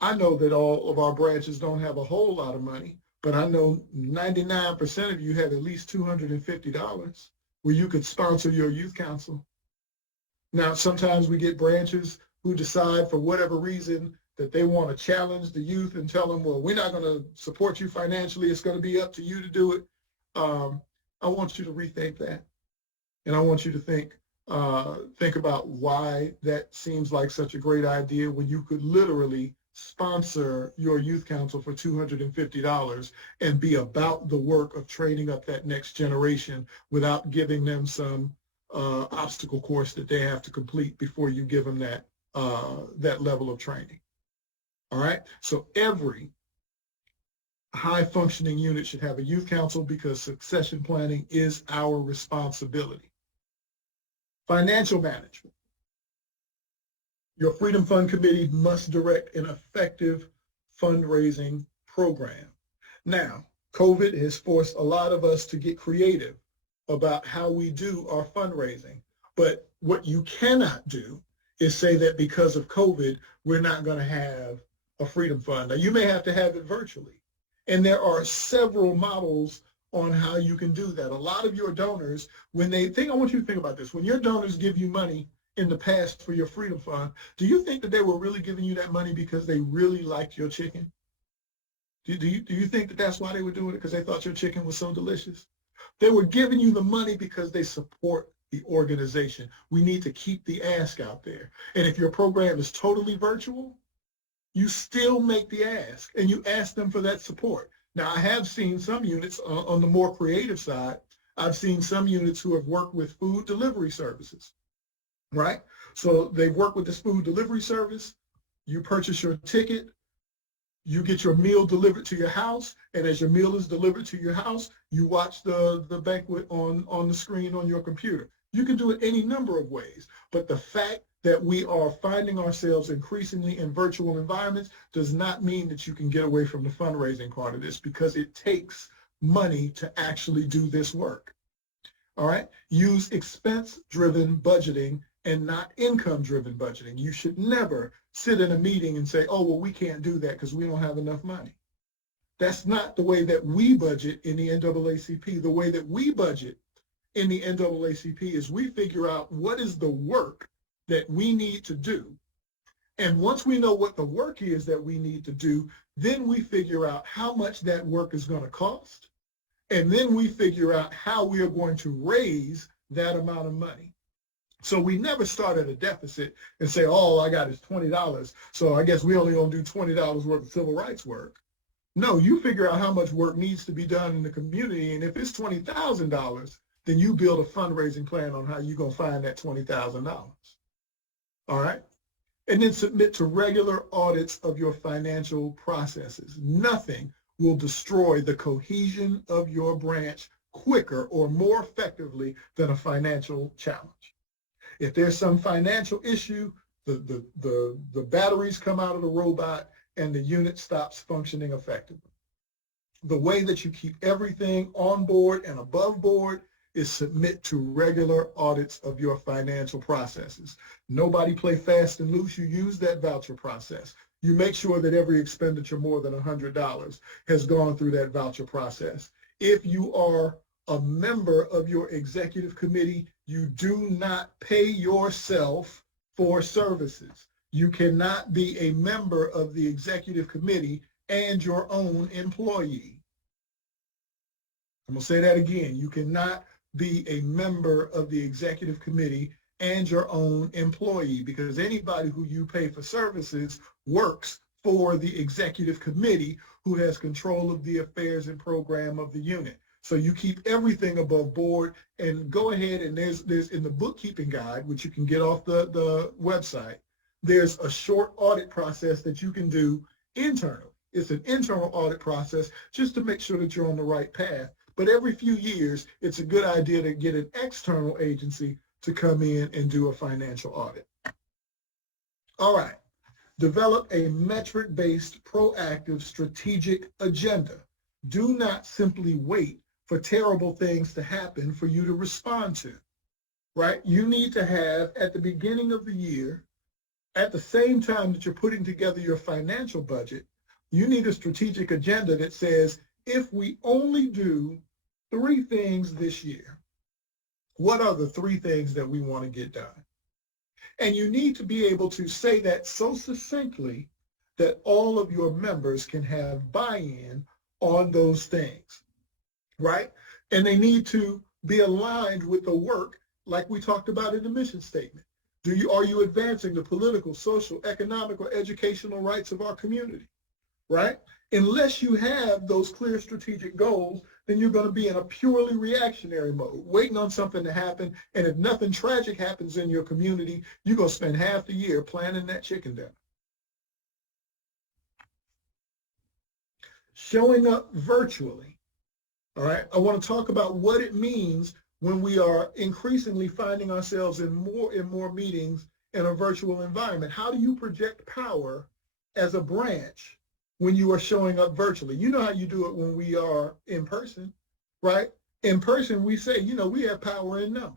I know that all of our branches don't have a whole lot of money, but I know 99% of you have at least $250 where you could sponsor your youth council. Now, sometimes we get branches who decide for whatever reason that they want to challenge the youth and tell them, well, we're not going to support you financially. It's going to be up to you to do it. I want you to rethink that. And I want you to think about why that seems like such a great idea when you could literally sponsor your youth council for $250 and be about the work of training up that next generation without giving them some obstacle course that they have to complete before you give them that level of training. All right, so every high-functioning unit should have a youth council because succession planning is our responsibility. Financial management. Your Freedom Fund Committee must direct an effective fundraising program. Now, COVID has forced a lot of us to get creative about how we do our fundraising. But what you cannot do is say that because of COVID, we're not going to have a Freedom Fund. Now, you may have to have it virtually. And there are several models on how you can do that. A lot of your donors, I want you to think about this. When your donors give you money in the past for your Freedom Fund, do you think that they were really giving you that money because they really liked your chicken? Do you think that that's why they were doing it, because they thought your chicken was so delicious? They were giving you the money because they support the organization. We need to keep the ask out there. And if your program is totally virtual, you still make the ask and you ask them for that support. Now, I have seen some units on the more creative side. I've seen some units who have worked with food delivery services. Right? So they work with this food delivery service. You purchase your ticket. You get your meal delivered to your house. And as your meal is delivered to your house, you watch the banquet on the screen on your computer. You can do it any number of ways. But the fact that we are finding ourselves increasingly in virtual environments does not mean that you can get away from the fundraising part of this, because it takes money to actually do this work. All right? Use expense-driven budgeting and not income-driven budgeting. You should never sit in a meeting and say, oh, well, we can't do that because we don't have enough money. That's not the way that we budget in the NAACP. The way that we budget in the NAACP is we figure out what is the work that we need to do. And once we know what the work is that we need to do, then we figure out how much that work is going to cost. And then we figure out how we are going to raise that amount of money. So we never start at a deficit and say, all I got is $20, so I guess we only going to do $20 worth of civil rights work. No, you figure out how much work needs to be done in the community, and if it's $20,000, then you build a fundraising plan on how you're going to find that $20,000. All right? And then submit to regular audits of your financial processes. Nothing will destroy the cohesion of your branch quicker or more effectively than a financial challenge. If there's some financial issue, the batteries come out of the robot and the unit stops functioning effectively. The way that you keep everything on board and above board is submit to regular audits of your financial processes. Nobody play fast and loose. You use that voucher process. You make sure that every expenditure more than $100 has gone through that voucher process. If you are a member of your executive committee, you do not pay yourself for services. You cannot be a member of the executive committee and your own employee. I'm going to say that again. You cannot be a member of the executive committee and your own employee, because anybody who you pay for services works for the executive committee who has control of the affairs and program of the unit. So you keep everything above board, and go ahead, and there's in the bookkeeping guide, which you can get off the website, there's a short audit process that you can do internal. It's an internal audit process just to make sure that you're on the right path. But every few years, it's a good idea to get an external agency to come in and do a financial audit. All right. Develop a metric-based, proactive, strategic agenda. Do not simply wait for terrible things to happen for you to respond to, right? You need to have, at the beginning of the year, at the same time that you're putting together your financial budget, you need a strategic agenda that says, if we only do 3 things this year, what are the 3 things that we want to get done? And you need to be able to say that so succinctly that all of your members can have buy-in on those things, right? And they need to be aligned with the work like we talked about in the mission statement. Are you advancing the political, social, economic, or educational rights of our community, right? Unless you have those clear strategic goals, then you're going to be in a purely reactionary mode, waiting on something to happen. And if nothing tragic happens in your community, you're going to spend half the year planning that chicken dinner. Showing up virtually, all right? I want to talk about what it means when we are increasingly finding ourselves in more meetings in a virtual environment. How do you project power as a branch when you are showing up virtually? You know how you do it when we are in person, right? In person, we say, we have power in numbers.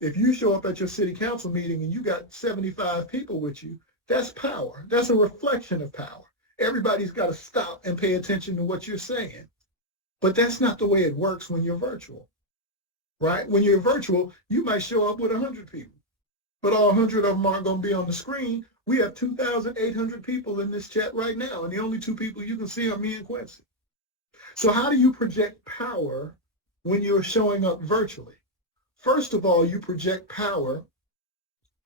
If you show up at your city council meeting and you got 75 people with you, that's power. That's a reflection of power. Everybody's got to stop and pay attention to what you're saying. But that's not the way it works when you're virtual, right? When you're virtual, you might show up with 100 people, but all 100 of them aren't going to be on the screen. We have 2,800 people in this chat right now, and the only 2 people you can see are me and Quincy. So how do you project power when you're showing up virtually? First of all, you project power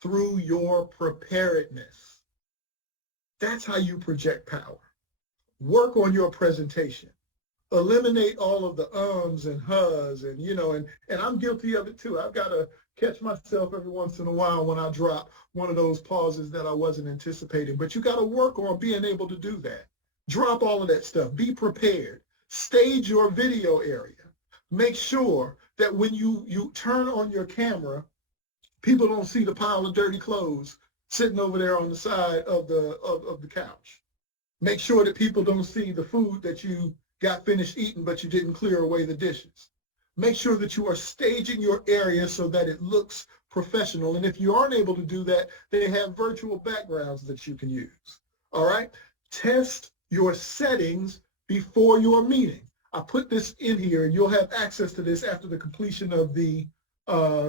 through your preparedness. That's how you project power. Work on your presentation. Eliminate all of the ums and hus, and and I'm guilty of it too. I've got to catch myself every once in a while when I drop one of those pauses that I wasn't anticipating. But you got to work on being able to do that. Drop all of that stuff. Be prepared. Stage your video area. Make sure that when you turn on your camera, people don't see the pile of dirty clothes sitting over there on the side of the couch. Make sure that people don't see the food that you got finished eating, but you didn't clear away the dishes. Make sure that you are staging your area so that it looks professional. And if you aren't able to do that, they have virtual backgrounds that you can use. All right? Test your settings before your meeting. I put this in here, and you'll have access to this after the completion of the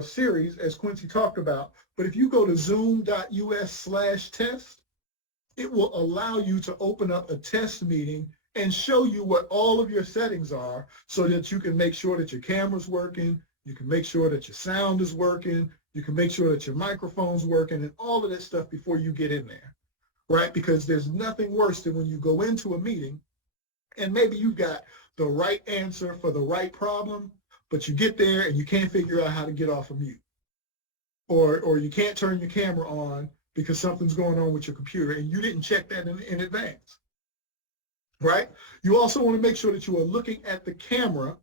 series, as Quincy talked about. But if you go to zoom.us/test, it will allow you to open up a test meeting and show you what all of your settings are so that you can make sure that your camera's working, you can make sure that your sound is working, you can make sure that your microphone's working, and all of that stuff before you get in there, right? Because there's nothing worse than when you go into a meeting and maybe you got the right answer for the right problem, but you get there and you can't figure out how to get off of mute. Or you can't turn your camera on because something's going on with your computer and you didn't check that in advance, right? You also want to make sure that you are looking at the camera,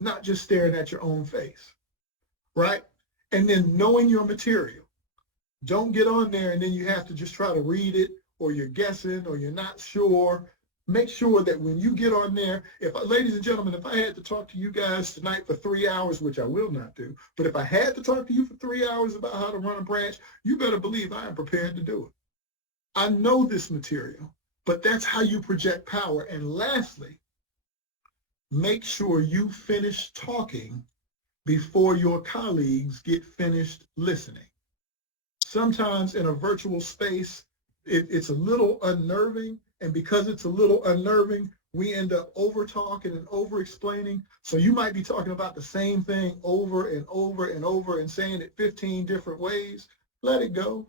not just staring at your own face, right? And then knowing your material. Don't get on there and then you have to just try to read it, or you're guessing, or you're not sure. Make sure that when you get on there, ladies and gentlemen, if I had to talk to you guys tonight for 3 hours, which I will not do, but if I had to talk to you for 3 hours about how to run a branch, you better believe I am prepared to do it. I know this material, but that's how you project power. And lastly, make sure you finish talking before your colleagues get finished listening. Sometimes in a virtual space, it's a little unnerving. And because it's a little unnerving, we end up over-talking and over-explaining. So you might be talking about the same thing over and over and over and saying it 15 different ways. Let it go.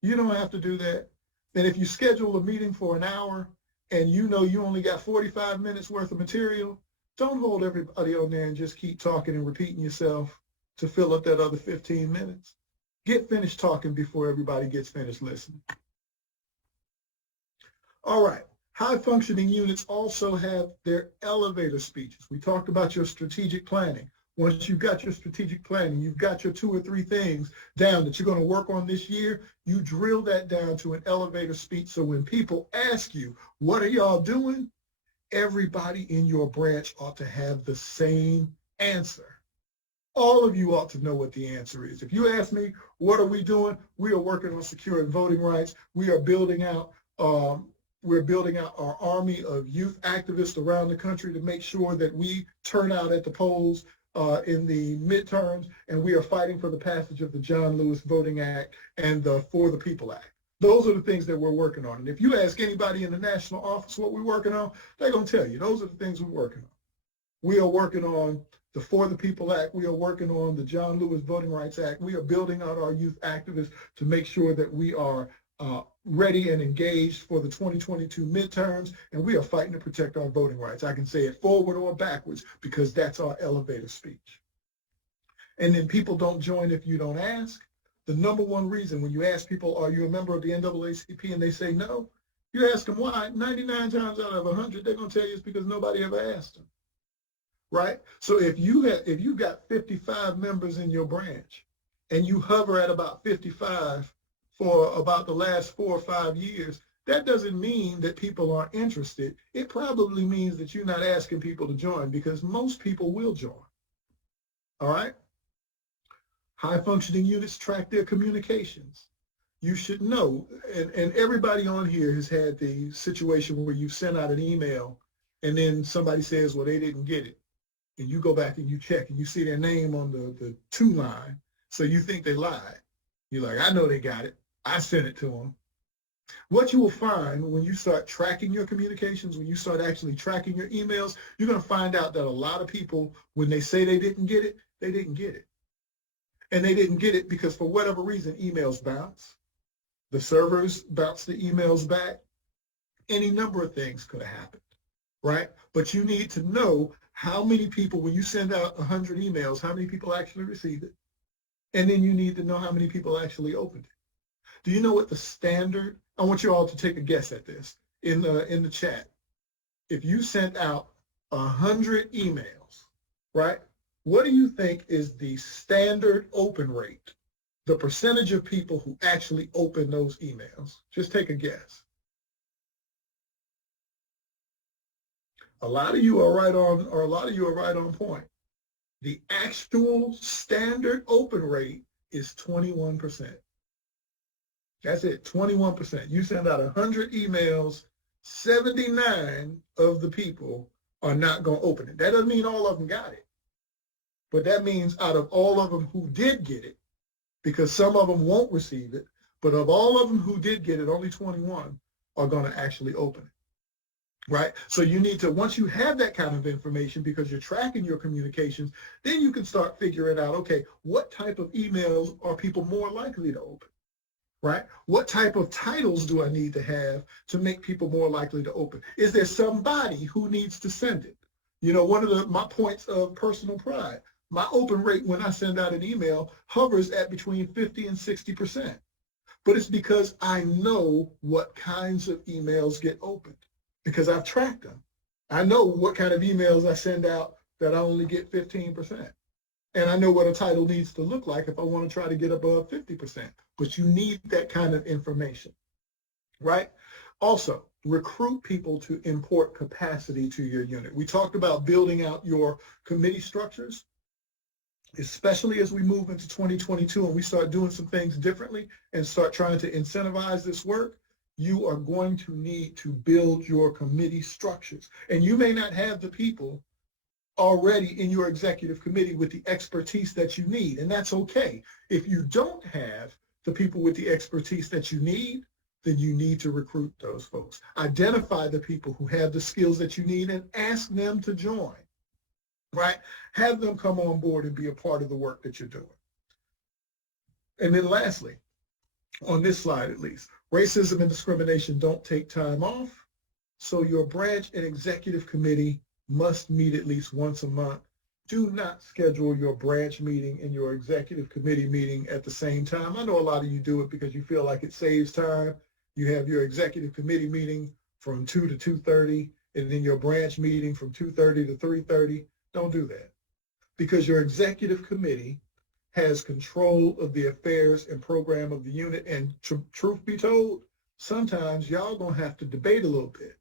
You don't have to do that. And if you schedule a meeting for an hour and you know you only got 45 minutes worth of material, don't hold everybody on there and just keep talking and repeating yourself to fill up that other 15 minutes. Get finished talking before everybody gets finished listening. All right. High functioning units also have their elevator speeches. We talked about your strategic planning. Once you've got your strategic planning, you've got your 2 or 3 things down that you're going to work on this year, you drill that down to an elevator speech. So when people ask you, what are y'all doing? Everybody in your branch ought to have the same answer. All of you ought to know what the answer is. If you ask me, what are we doing? We are working on securing voting rights. We are building out our army of youth activists around the country to make sure that we turn out at the polls in the midterms, and we are fighting for the passage of the John Lewis Voting Act and the For the People Act. Those are the things that we're working on. And if you ask anybody in the national office what we're working on, they're going to tell you those are the things we're working on. We are working on the For the People Act. We are working on the John Lewis Voting Rights Act. We are building out our youth activists to make sure that we are ready and engaged for the 2022 midterms, and we are fighting to protect our voting rights. I can say it forward or backwards because that's our elevator speech. And then people don't join if you don't ask. The number one reason when you ask people, are you a member of the NAACP, and they say no, you ask them why, 99 times out of 100, they're going to tell you it's because nobody ever asked them, right? So if you've got 55 members in your branch and you hover at about 55 for about the last 4 or 5 years, that doesn't mean that people aren't interested. It probably means that you're not asking people to join, because most people will join. All right? High functioning units track their communications. You should know, and everybody on here has had the situation where you send out an email and then somebody says, well, they didn't get it. And you go back and you check and you see their name on the to line. So you think they lied. You're like, I know they got it. I sent it to them. What you will find when you start tracking your communications, when you start actually tracking your emails, you're going to find out that a lot of people, when they say they didn't get it, they didn't get it. And they didn't get it because for whatever reason, emails bounce. The servers bounce the emails back. Any number of things could have happened, right? But you need to know how many people, when you send out 100 emails, how many people actually received it. And then you need to know how many people actually opened it. Do you know what the standard? I want you all to take a guess at this in the chat. If you sent out 100 emails, right? What do you think is the standard open rate? The percentage of people who actually open those emails? Just take a guess. A lot of you are right on point. The actual standard open rate is 21%. That's it, 21%. You send out 100 emails, 79 of the people are not going to open it. That doesn't mean all of them got it. But that means out of all of them who did get it, because some of them won't receive it, but of all of them who did get it, only 21 are going to actually open it, right? So you need to, once you have that kind of information, because you're tracking your communications, then you can start figuring out, okay, what type of emails are people more likely to open? Right? What type of titles do I need to have to make people more likely to open? Is there somebody who needs to send it? You know, one of my points of personal pride, my open rate when I send out an email hovers at between 50 and 60%. But it's because I know what kinds of emails get opened because I've tracked them. I know what kind of emails I send out that I only get 15%. And I know what a title needs to look like if I want to try to get above 50%. But you need that kind of information, right? Also, recruit people to import capacity to your unit. We talked about building out your committee structures, especially as we move into 2022 and we start doing some things differently and start trying to incentivize this work. You are going to need to build your committee structures. And you may not have the people already in your executive committee with the expertise that you need, and that's okay. If you don't have the people with the expertise that you need, then you need to recruit those folks. Identify the people who have the skills that you need and ask them to join, right? Have them come on board and be a part of the work that you're doing. And then lastly, on this slide at least. Racism and discrimination don't take time off, so your branch and executive committee must meet at least once a month. Do not schedule your branch meeting and your executive committee meeting at the same time. I know a lot of you do it because you feel like it saves time. You have your executive committee meeting from 2 to 2:30 and then your branch meeting from 2:30 to 3:30. Don't do that because your executive committee has control of the affairs and program of the unit. And truth be told, sometimes y'all gonna have to debate a little bit.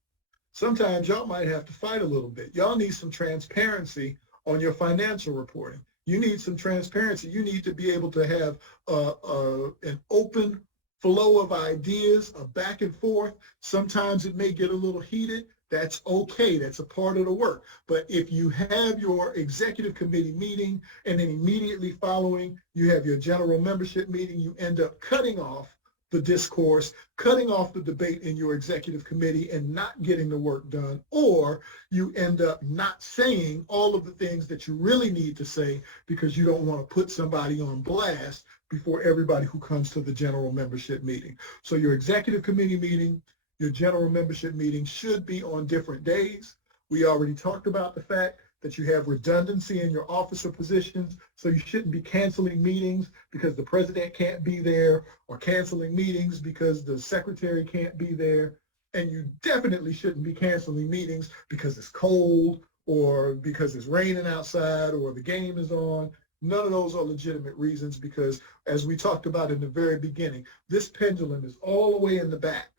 Sometimes y'all might have to fight a little bit. Y'all need some transparency on your financial reporting. You need some transparency. You need to be able to have an open flow of ideas, a back and forth. Sometimes it may get a little heated. That's okay. That's a part of the work. But if you have your executive committee meeting and then immediately following, you have your general membership meeting, you end up cutting off the discourse, cutting off the debate in your executive committee and not getting the work done, or you end up not saying all of the things that you really need to say because you don't want to put somebody on blast before everybody who comes to the general membership meeting. So your executive committee meeting, your general membership meeting should be on different days. We already talked about the fact that you have redundancy in your officer positions, so you shouldn't be canceling meetings because the president can't be there or canceling meetings because the secretary can't be there. And you definitely shouldn't be canceling meetings because it's cold or because it's raining outside or the game is on. None of those are legitimate reasons because, as we talked about in the very beginning, this pendulum is all the way in the back,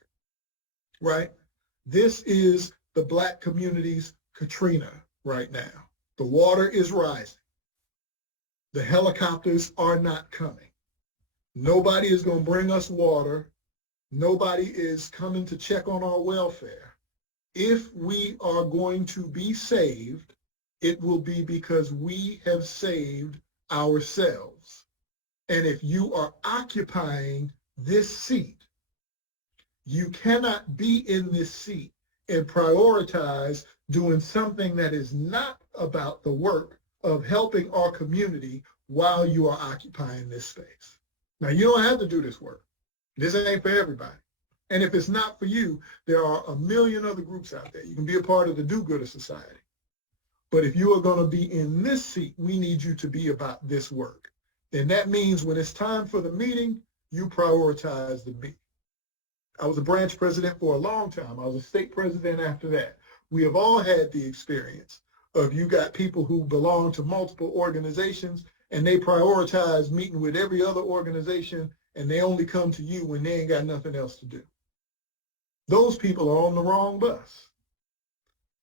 right? This is the Black community's Katrina right now. The water is rising. The helicopters are not coming. Nobody is going to bring us water. Nobody is coming to check on our welfare. If we are going to be saved, it will be because we have saved ourselves. And if you are occupying this seat, you cannot be in this seat and prioritize doing something that is not about the work of helping our community while you are occupying this space. Now, you don't have to do this work. This ain't for everybody. And if it's not for you, there are a million other groups out there. You can be a part of the Do-Gooder Society. But if you are going to be in this seat, we need you to be about this work. And that means when it's time for the meeting, you prioritize the meeting. I was a branch president for a long time. I was a state president after that. We have all had the experience of you got people who belong to multiple organizations and they prioritize meeting with every other organization and they only come to you when they ain't got nothing else to do. Those people are on the wrong bus.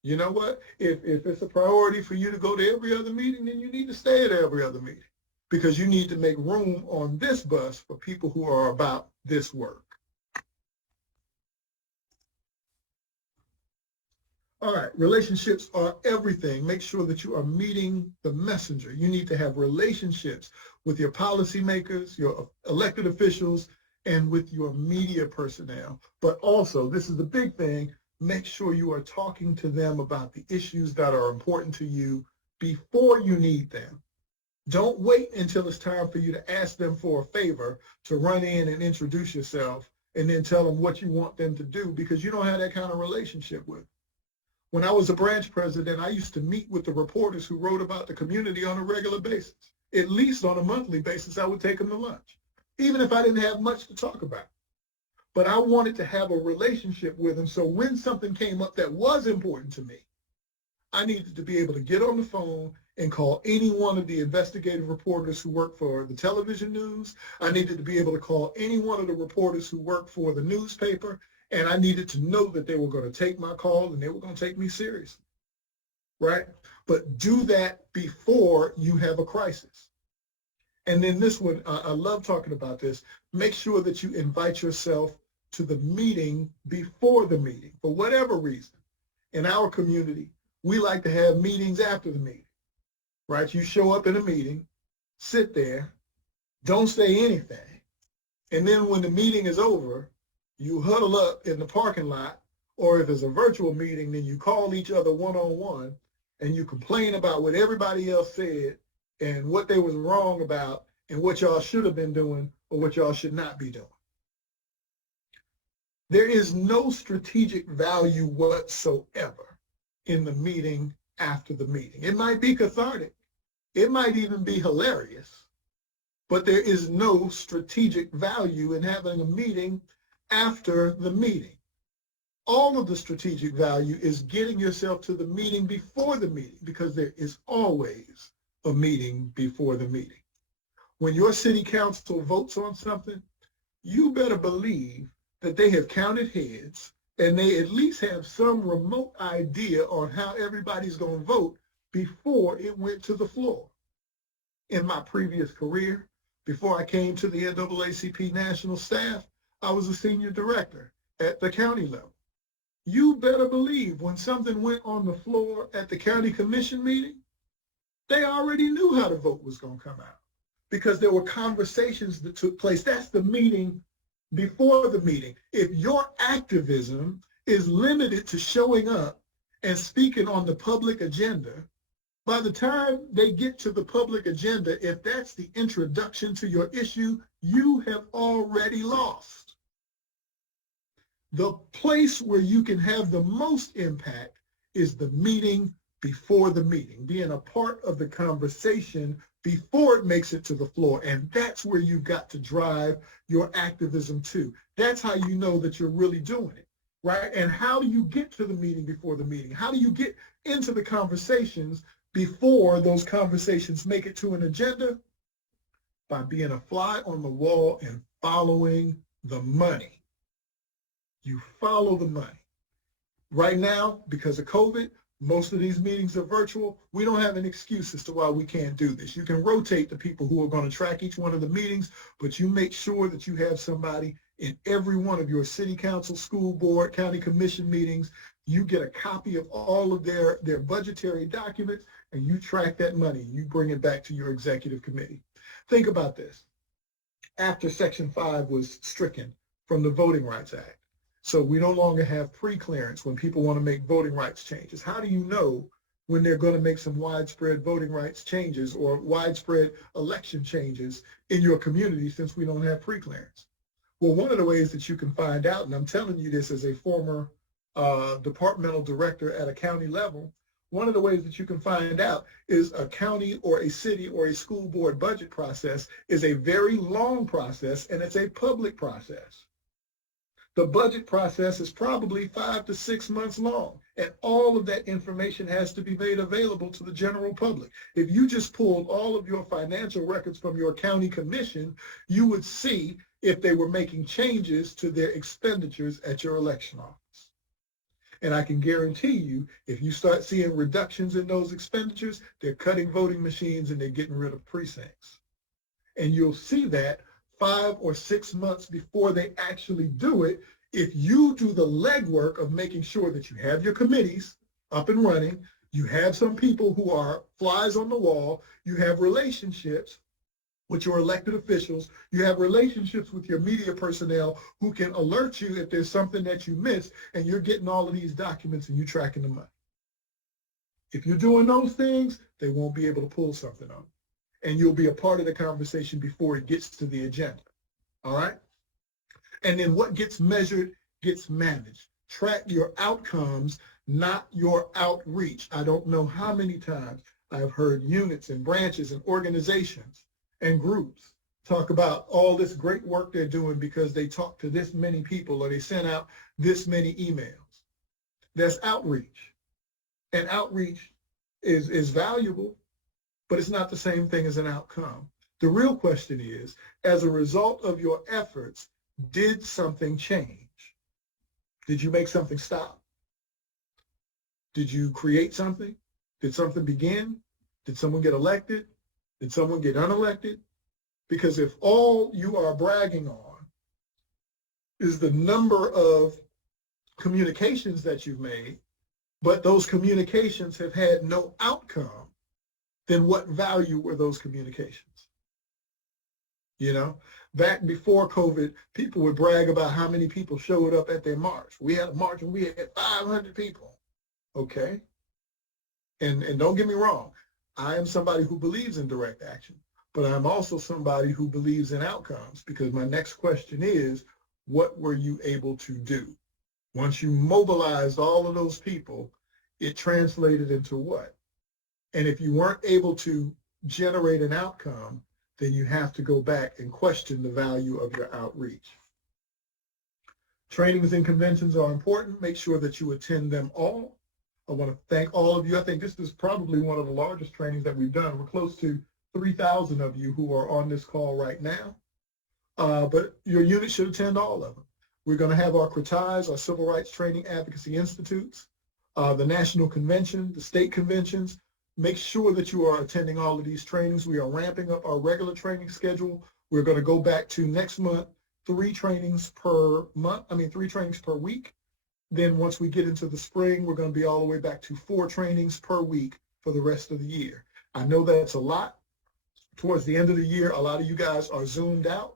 You know what? If it's a priority for you to go to every other meeting, then you need to stay at every other meeting because you need to make room on this bus for people who are about this work. All right, relationships are everything. Make sure that you are meeting the messenger. You need to have relationships with your policymakers, your elected officials, and with your media personnel. But also, this is the big thing, make sure you are talking to them about the issues that are important to you before you need them. Don't wait until it's time for you to ask them for a favor to run in and introduce yourself and then tell them what you want them to do because you don't have that kind of relationship with them. When I was a branch president, I used to meet with the reporters who wrote about the community on a regular basis. At least on a monthly basis, I would take them to lunch, even if I didn't have much to talk about. But I wanted to have a relationship with them, so when something came up that was important to me, I needed to be able to get on the phone and call any one of the investigative reporters who work for the television news. I needed to be able to call any one of the reporters who work for the newspaper. And I needed to know that they were going to take my call and they were going to take me seriously, right? But do that before you have a crisis. And then this one, I love talking about this. Make sure that you invite yourself to the meeting before the meeting, for whatever reason. In our community, we like to have meetings after the meeting, right? You show up in a meeting, sit there, don't say anything. And then when the meeting is over, you huddle up in the parking lot, or if it's a virtual meeting, then you call each other one-on-one and you complain about what everybody else said and what they was wrong about and what y'all should have been doing or what y'all should not be doing. There is no strategic value whatsoever in the meeting after the meeting. It might be cathartic. It might even be hilarious, but there is no strategic value in having a meeting after the meeting. All of the strategic value is getting yourself to the meeting before the meeting, because there is always a meeting before the meeting. When your city council votes on something, you better believe that they have counted heads and they at least have some remote idea on how everybody's going to vote before it went to the floor. In my previous career, before I came to the NAACP national staff, I was a senior director at the county level. You better believe when something went on the floor at the county commission meeting, they already knew how the vote was going to come out, because there were conversations that took place. That's the meeting before the meeting. If your activism is limited to showing up and speaking on the public agenda, by the time they get to the public agenda, if that's the introduction to your issue, you have already lost. The place where you can have the most impact is the meeting before the meeting, being a part of the conversation before it makes it to the floor. And that's where you've got to drive your activism to. That's how you know that you're really doing it, right? And how do you get to the meeting before the meeting? How do you get into the conversations before those conversations make it to an agenda? By being a fly on the wall and following the money. You follow the money. Right now, because of COVID, most of these meetings are virtual. We don't have an excuse as to why we can't do this. You can rotate the people who are going to track each one of the meetings, but you make sure that you have somebody in every one of your city council, school board, county commission meetings. You get a copy of all of their budgetary documents, and you track that money. You bring it back to your executive committee. Think about this. After Section 5 was stricken from the Voting Rights Act, so we no longer have pre-clearance when people want to make voting rights changes. How do you know when they're going to make some widespread voting rights changes or widespread election changes in your community, since we don't have pre-clearance? Well, one of the ways that you can find out, and I'm telling you this as a former departmental director at a county level, one of the ways that you can find out is a county or a city or a school board budget process is a very long process, and it's a public process. The budget process is probably 5 to 6 months long, and all of that information has to be made available to the general public. If you just pulled all of your financial records from your county commission, you would see if they were making changes to their expenditures at your election office. And I can guarantee you, if you start seeing reductions in those expenditures, they're cutting voting machines and they're getting rid of precincts. And you'll see that 5 or 6 months before they actually do it, if you do the legwork of making sure that you have your committees up and running, you have some people who are flies on the wall, you have relationships with your elected officials, you have relationships with your media personnel who can alert you if there's something that you missed, and you're getting all of these documents and you're tracking the money. If you're doing those things, they won't be able to pull something on you, and you'll be a part of the conversation before it gets to the agenda, all right? And then what gets measured gets managed. Track your outcomes, not your outreach. I don't know how many times I've heard units and branches and organizations and groups talk about all this great work they're doing because they talked to this many people or they sent out this many emails. That's outreach. And outreach is valuable, but it's not the same thing as an outcome. The real question is, as a result of your efforts, did something change? Did you make something stop? Did you create something? Did something begin? Did someone get elected? Did someone get unelected? Because if all you are bragging on is the number of communications that you've made, but those communications have had no outcome, then what value were those communications? You know, back before COVID, people would brag about how many people showed up at their march. We had a march and we had 500 people. Okay. And don't get me wrong. I am somebody who believes in direct action, but I'm also somebody who believes in outcomes, because my next question is, what were you able to do? Once you mobilized all of those people, it translated into what? And if you weren't able to generate an outcome, then you have to go back and question the value of your outreach. Trainings and conventions are important. Make sure that you attend them all. I want to thank all of you. I think this is probably one of the largest trainings that we've done. We're close to 3,000 of you who are on this call right now. But your unit should attend all of them. We're going to have our CRTIs, our Civil Rights Training Advocacy Institutes, the National Convention, the state conventions. Make sure that you are attending all of these trainings. We are ramping up our regular training schedule. We're going to go back to next month, 3 trainings per week. Then once we get into the spring, we're going to be all the way back to 4 trainings per week for the rest of the year. I know that's a lot. Towards the end of the year, a lot of you guys are zoomed out,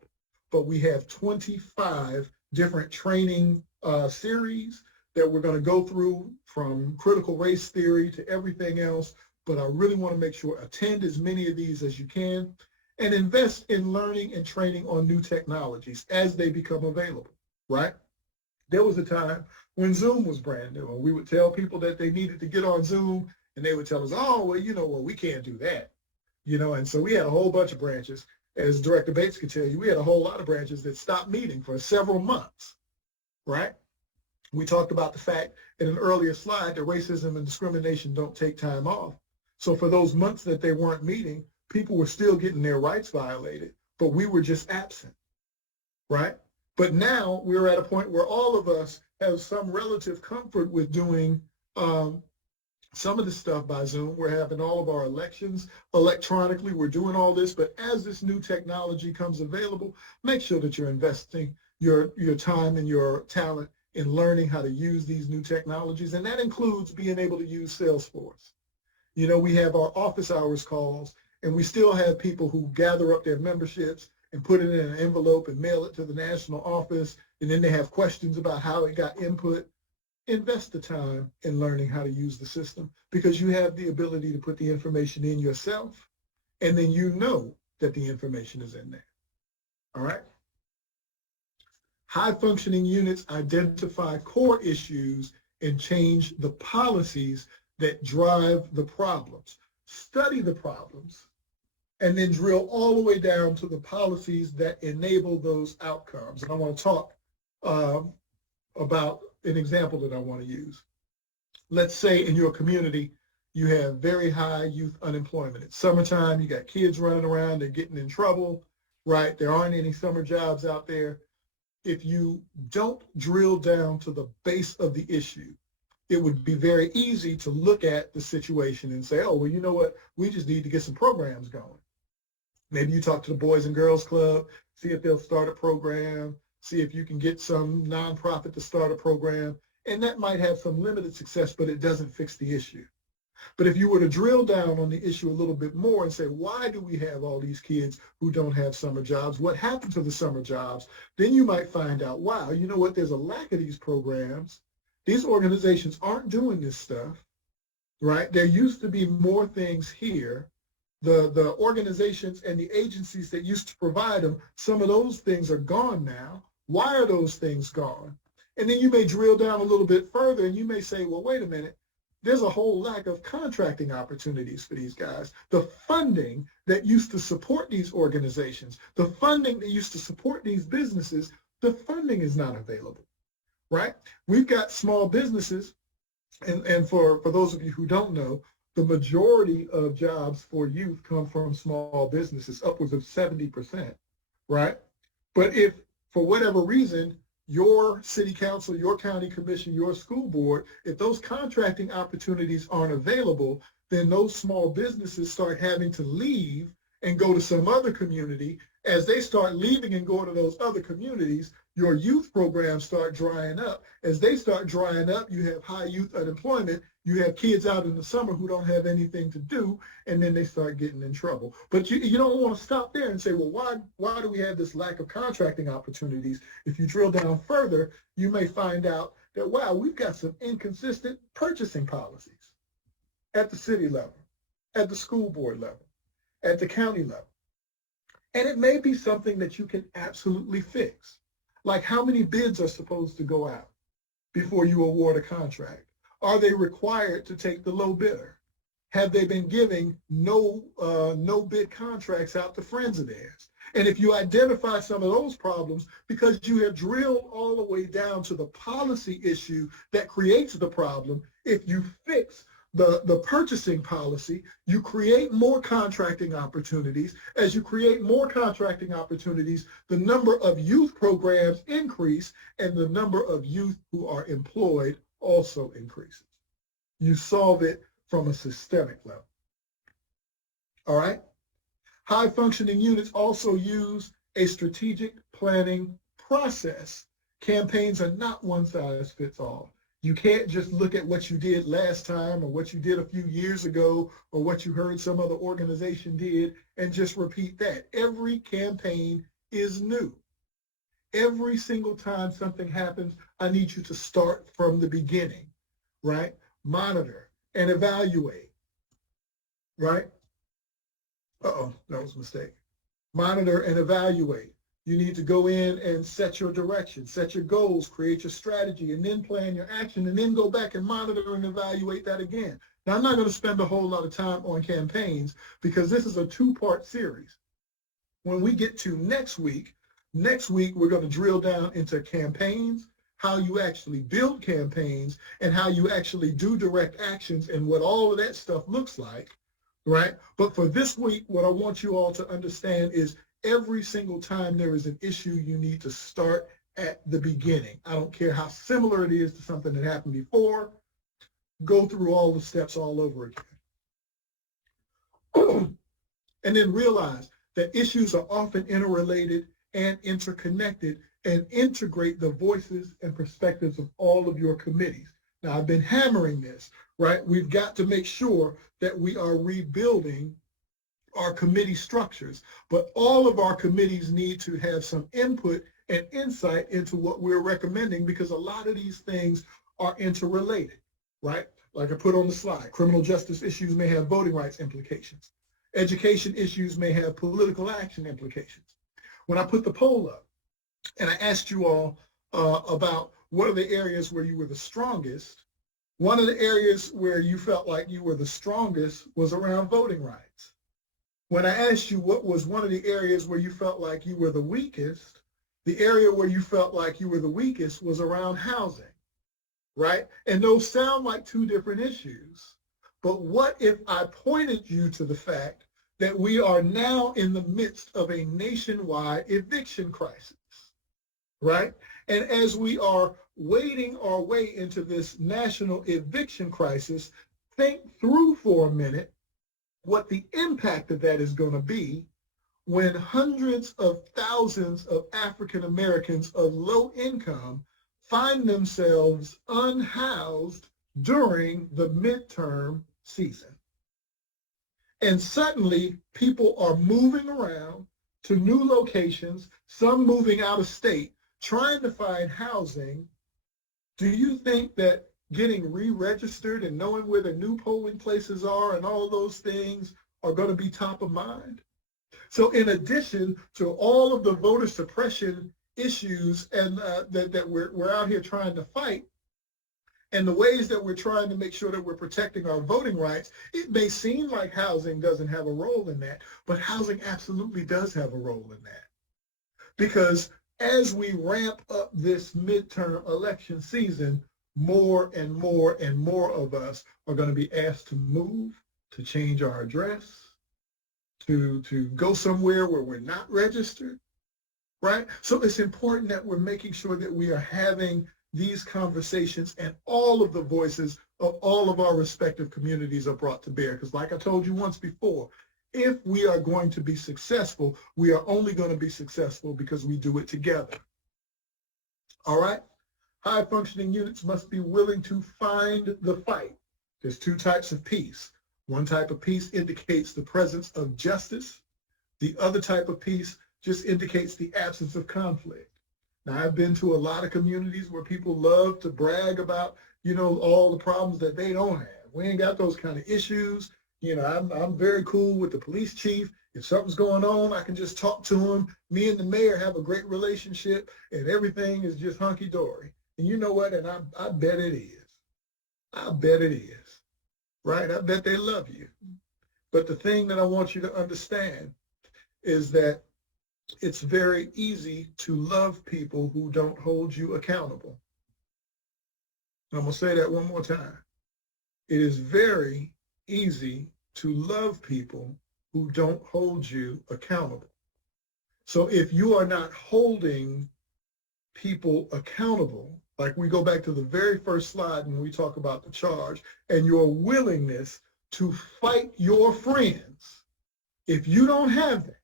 but we have 25 different training series that we're going to go through, from critical race theory to everything else. But I really want to make sure attend as many of these as you can and invest in learning and training on new technologies as they become available, right? There was a time when Zoom was brand new, and we would tell people that they needed to get on Zoom, and they would tell us, oh, well, we can't do that. And so we had a whole bunch of branches. As Director Bates could tell you, we had a whole lot of branches that stopped meeting for several months, right? We talked about the fact in an earlier slide that racism and discrimination don't take time off. So for those months that they weren't meeting, people were still getting their rights violated, but we were just absent, right? But now we're at a point where all of us have some relative comfort with doing some of the stuff by Zoom. We're having all of our elections electronically. We're doing all this, but as this new technology comes available, make sure that you're investing your time and your talent in learning how to use these new technologies. And that includes being able to use Salesforce. We have our office hours calls, and we still have people who gather up their memberships and put it in an envelope and mail it to the national office, and then they have questions about how it got input. Invest the time in learning how to use the system, because you have the ability to put the information in yourself, and then you know that the information is in there. All right? High-functioning units identify core issues and change the policies that drive the problems. Study the problems, and then drill all the way down to the policies that enable those outcomes. And I want to talk about an example that I want to use. Let's say in your community, you have very high youth unemployment. It's summertime, you got kids running around, they're getting in trouble, right? There aren't any summer jobs out there. If you don't drill down to the base of the issue, it would be very easy to look at the situation and say, oh, well, you know what? We just need to get some programs going. Maybe you talk to the Boys and Girls Club, see if they'll start a program, see if you can get some nonprofit to start a program. And that might have some limited success, but it doesn't fix the issue. But if you were to drill down on the issue a little bit more and say, why do we have all these kids who don't have summer jobs? What happened to the summer jobs? Then you might find out, wow, you know what? There's a lack of these programs. These organizations aren't doing this stuff, right? There used to be more things here. The organizations and the agencies that used to provide them, some of those things are gone now. Why are those things gone? And then you may drill down a little bit further and you may say, well, wait a minute. There's a whole lack of contracting opportunities for these guys. The funding that used to support these organizations, the funding that used to support these businesses, the funding is not available, right? We've got small businesses, and for those of you who don't know, the majority of jobs for youth come from small businesses, upwards of 70%, right? But if, for whatever reason, your city council, your county commission, your school board, if those contracting opportunities aren't available, then those small businesses start having to leave and go to some other community. As they start leaving and going to those other communities, your youth programs start drying up. As they start drying up, you have high youth unemployment. You have kids out in the summer who don't have anything to do, and then they start getting in trouble. But you don't want to stop there and say, well, why do we have this lack of contracting opportunities? If you drill down further, you may find out that, wow, we've got some inconsistent purchasing policies at the city level, at the school board level, at the county level. And it may be something that you can absolutely fix. Like how many bids are supposed to go out before you award a contract? Are they required to take the low bidder? Have they been giving no bid contracts out to friends of theirs? And if you identify some of those problems, because you have drilled all the way down to the policy issue that creates the problem, if you fix the purchasing policy, you create more contracting opportunities. As you create more contracting opportunities, the number of youth programs increase and the number of youth who are employed also increases. You solve it from a systemic level. All right? High functioning units also use a strategic planning process. Campaigns are not one size fits all. You can't just look at what you did last time or what you did a few years ago or what you heard some other organization did and just repeat that. Every campaign is new. Every single time something happens, I need you to start from the beginning, right? Monitor and evaluate, right? Uh-oh, that was a mistake. Monitor and evaluate. You need to go in and set your direction, set your goals, create your strategy, and then plan your action, and then go back and monitor and evaluate that again. Now, I'm not going to spend a whole lot of time on campaigns because this is a two-part series. When we get to next week, we're going to drill down into campaigns, how you actually build campaigns, and how you actually do direct actions and what all of that stuff looks like, right? But for this week, what I want you all to understand is every single time there is an issue, you need to start at the beginning. I don't care how similar it is to something that happened before. Go through all the steps all over again. And then realize that issues are often interrelated and interconnected, and integrate the voices and perspectives of all of your committees. Now, I've been hammering this, right? We've got to make sure that we are rebuilding our committee structures, but all of our committees need to have some input and insight into what we're recommending, because a lot of these things are interrelated, right? Like I put on the slide, criminal justice issues may have voting rights implications. Education issues may have political action implications. When I put the poll up and I asked you all about what are the areas where you were the strongest, one of the areas where you felt like you were the strongest was around voting rights. When I asked you what was one of the areas where you felt like you were the weakest, the area where you felt like you were the weakest was around housing, right? And those sound like two different issues. But what if I pointed you to the fact that we are now in the midst of a nationwide eviction crisis, right? And as we are wading our way into this national eviction crisis, think through for a minute what the impact of that is going to be when hundreds of thousands of African Americans of low income find themselves unhoused during the midterm season. And suddenly people are moving around to new locations, some moving out of state, trying to find housing. Do you think that getting re-registered and knowing where the new polling places are and all those things are going to be top of mind? So in addition to all of the voter suppression issues and that we're out here trying to fight, and the ways that we're trying to make sure that we're protecting our voting rights, it may seem like housing doesn't have a role in that, but housing absolutely does have a role in that. Because as we ramp up this midterm election season, more and more and more of us are going to be asked to move, to change our address, to go somewhere where we're not registered, right? So it's important that we're making sure that we are having these conversations and all of the voices of all of our respective communities are brought to bear. Because like I told you once before, if we are going to be successful, we are only going to be successful because we do it together. All right? High functioning units must be willing to find the fight. There's two types of peace. One type of peace indicates the presence of justice. The other type of peace just indicates the absence of conflict. Now, I've been to a lot of communities where people love to brag about, all the problems that they don't have. We ain't got those kind of issues. I'm very cool with the police chief If something's going on, I can just talk to him. Me and the mayor have a great relationship and everything is just hunky-dory. And you know what? And I bet it is. I bet it is, right? I bet they love you. But the thing that I want you to understand is that it's very easy to love people who don't hold you accountable. I'm going to say that one more time. It is very easy to love people who don't hold you accountable. So if you are not holding people accountable, like we go back to the very first slide when we talk about the charge, and your willingness to fight your friends, if you don't have that,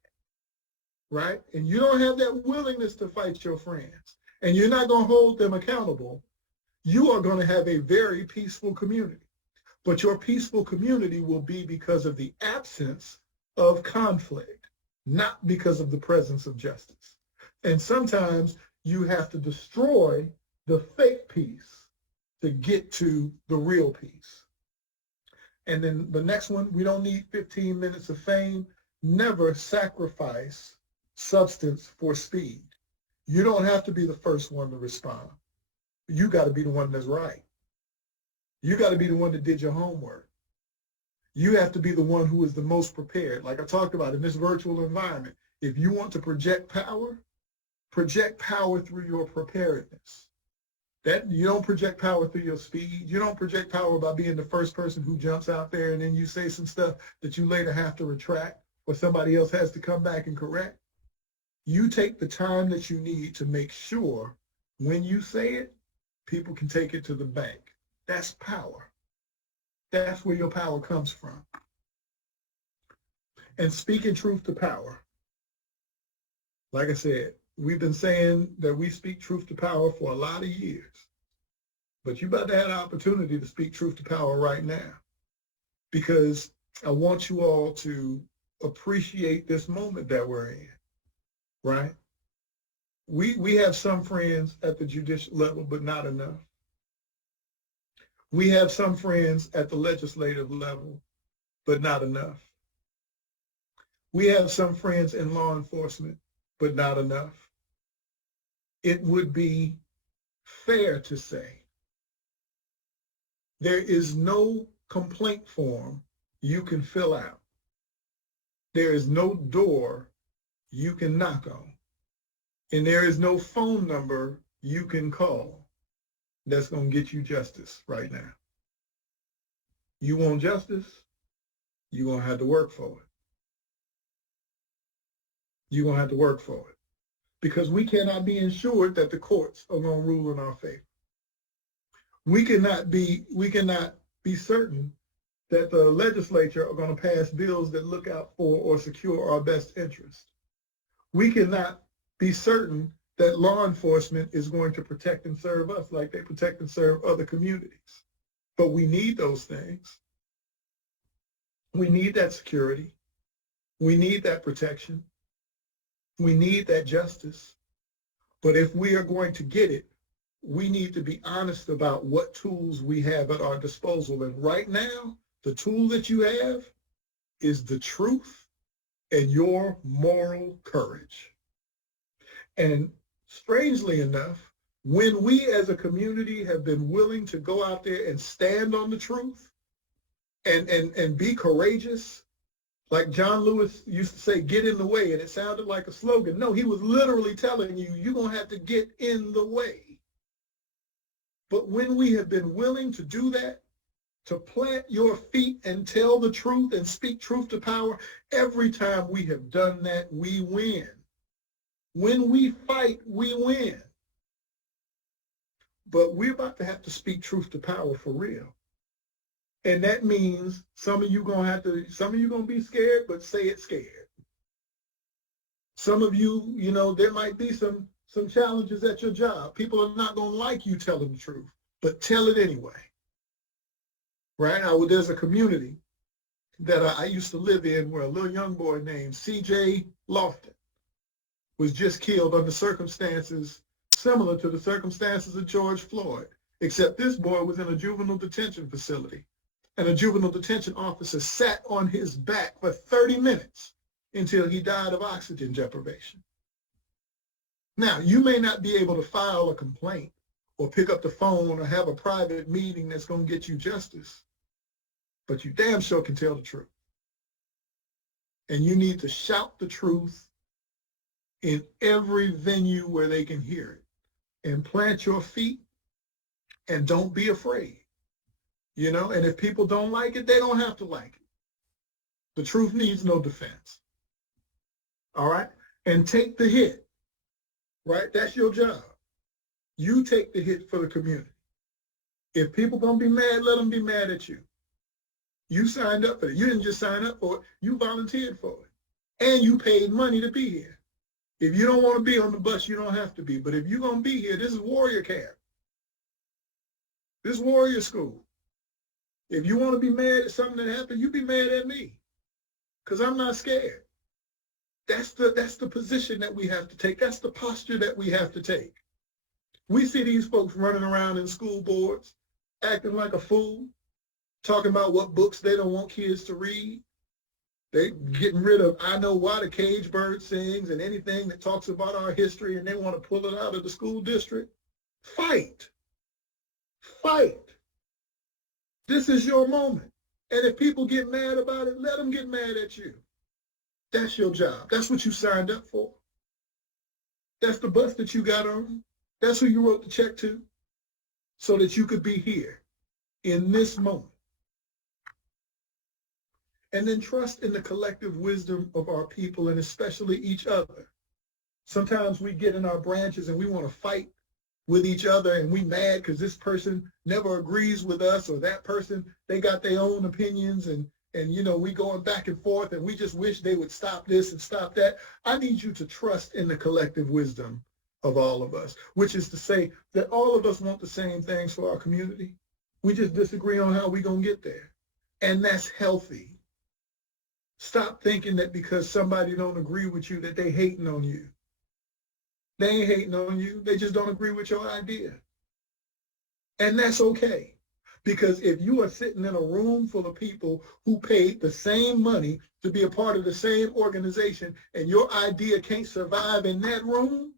right, and you don't have that willingness to fight your friends, and you're not going to hold them accountable, you are going to have a very peaceful community. But your peaceful community will be because of the absence of conflict, not because of the presence of justice. And sometimes you have to destroy the fake peace to get to the real peace. And then the next one, we don't need 15 minutes of fame. Never sacrifice substance for speed. You don't have to be the first one to respond. You got to be the one that's right. You got to be the one that did your homework. You have to be the one who is the most prepared. Like I talked about in this virtual environment, if you want to project power through your preparedness. That you don't project power through your speed. You don't project power by being the first person who jumps out there and then you say some stuff that you later have to retract or somebody else has to come back and correct. You take the time that you need to make sure when you say it, people can take it to the bank. That's power. That's where your power comes from. And speaking truth to power. Like I said, we've been saying that we speak truth to power for a lot of years. But you about to have an opportunity to speak truth to power right now. Because I want you all to appreciate this moment that we're in. Right? We have some friends at the judicial level, but not enough. We have some friends at the legislative level, but not enough. We have some friends in law enforcement, but not enough. It would be fair to say there is no complaint form you can fill out. There is no door you can knock on. And there is no phone number you can call that's going to get you justice right now. You want justice? You're going to have to work for it. You're going to have to work for it. Because we cannot be ensured that the courts are going to rule in our favor. We cannot be certain that the legislature are going to pass bills that look out for or secure our best interest. We cannot be certain that law enforcement is going to protect and serve us like they protect and serve other communities. But we need those things. We need that security. We need that protection. We need that justice. But if we are going to get it, we need to be honest about what tools we have at our disposal. And right now, the tool that you have is the truth and your moral courage. And strangely enough, when we as a community have been willing to go out there and stand on the truth and be courageous, like John Lewis used to say, get in the way, and it sounded like a slogan. No, he was literally telling you, you're going to have to get in the way. But when we have been willing to do that, to plant your feet and tell the truth and speak truth to power, every time we have done that, we win. When we fight, we win. But we're about to have to speak truth to power for real. And that means some of you going to be scared, but say it scared. Some of you, there might be some challenges at your job. People are not going to like you telling the truth, but tell it anyway. Right? There's a community that I used to live in where a little young boy named C.J. Lofton was just killed under circumstances similar to the circumstances of George Floyd, except this boy was in a juvenile detention facility, and a juvenile detention officer sat on his back for 30 minutes until he died of oxygen deprivation. Now, you may not be able to file a complaint or pick up the phone or have a private meeting that's going to get you justice, but you damn sure can tell the truth. And you need to shout the truth in every venue where they can hear it, and plant your feet and don't be afraid. You know, and if people don't like it, they don't have to like it. The truth needs no defense. All right? And take the hit, right? That's your job. You take the hit for the community. If people gonna be mad, let them be mad at you. You signed up for it. You didn't just sign up for it, you volunteered for it. And you paid money to be here. If you don't want to be on the bus, you don't have to be. But if you're gonna be here, this is warrior camp. This is warrior school. If you want to be mad at something that happened, you be mad at me. Because I'm not scared. That's the position that we have to take. That's the posture that we have to take. We see these folks running around in school boards, acting like a fool, talking about what books they don't want kids to read. They getting rid of I Know Why the Cage Bird Sings and anything that talks about our history, and they want to pull it out of the school district. Fight. Fight. This is your moment. And if people get mad about it, let them get mad at you. That's your job. That's what you signed up for. That's the bus that you got on. That's who you wrote the check to, so that you could be here in this moment. And then trust in the collective wisdom of our people, and especially each other. Sometimes we get in our branches and we want to fight with each other, and we mad because this person never agrees with us, or that person, they got their own opinions, and you know, we going back and forth, and we just wish they would stop this and stop that. I need you to trust in the collective wisdom of all of us, which is to say that all of us want the same things for our community. We just disagree on how we're going to get there. And that's healthy. Stop thinking that because somebody don't agree with you that they hating on you. They ain't hating on you. They just don't agree with your idea. And that's okay. Because if you are sitting in a room full of people who paid the same money to be a part of the same organization, and your idea can't survive in that room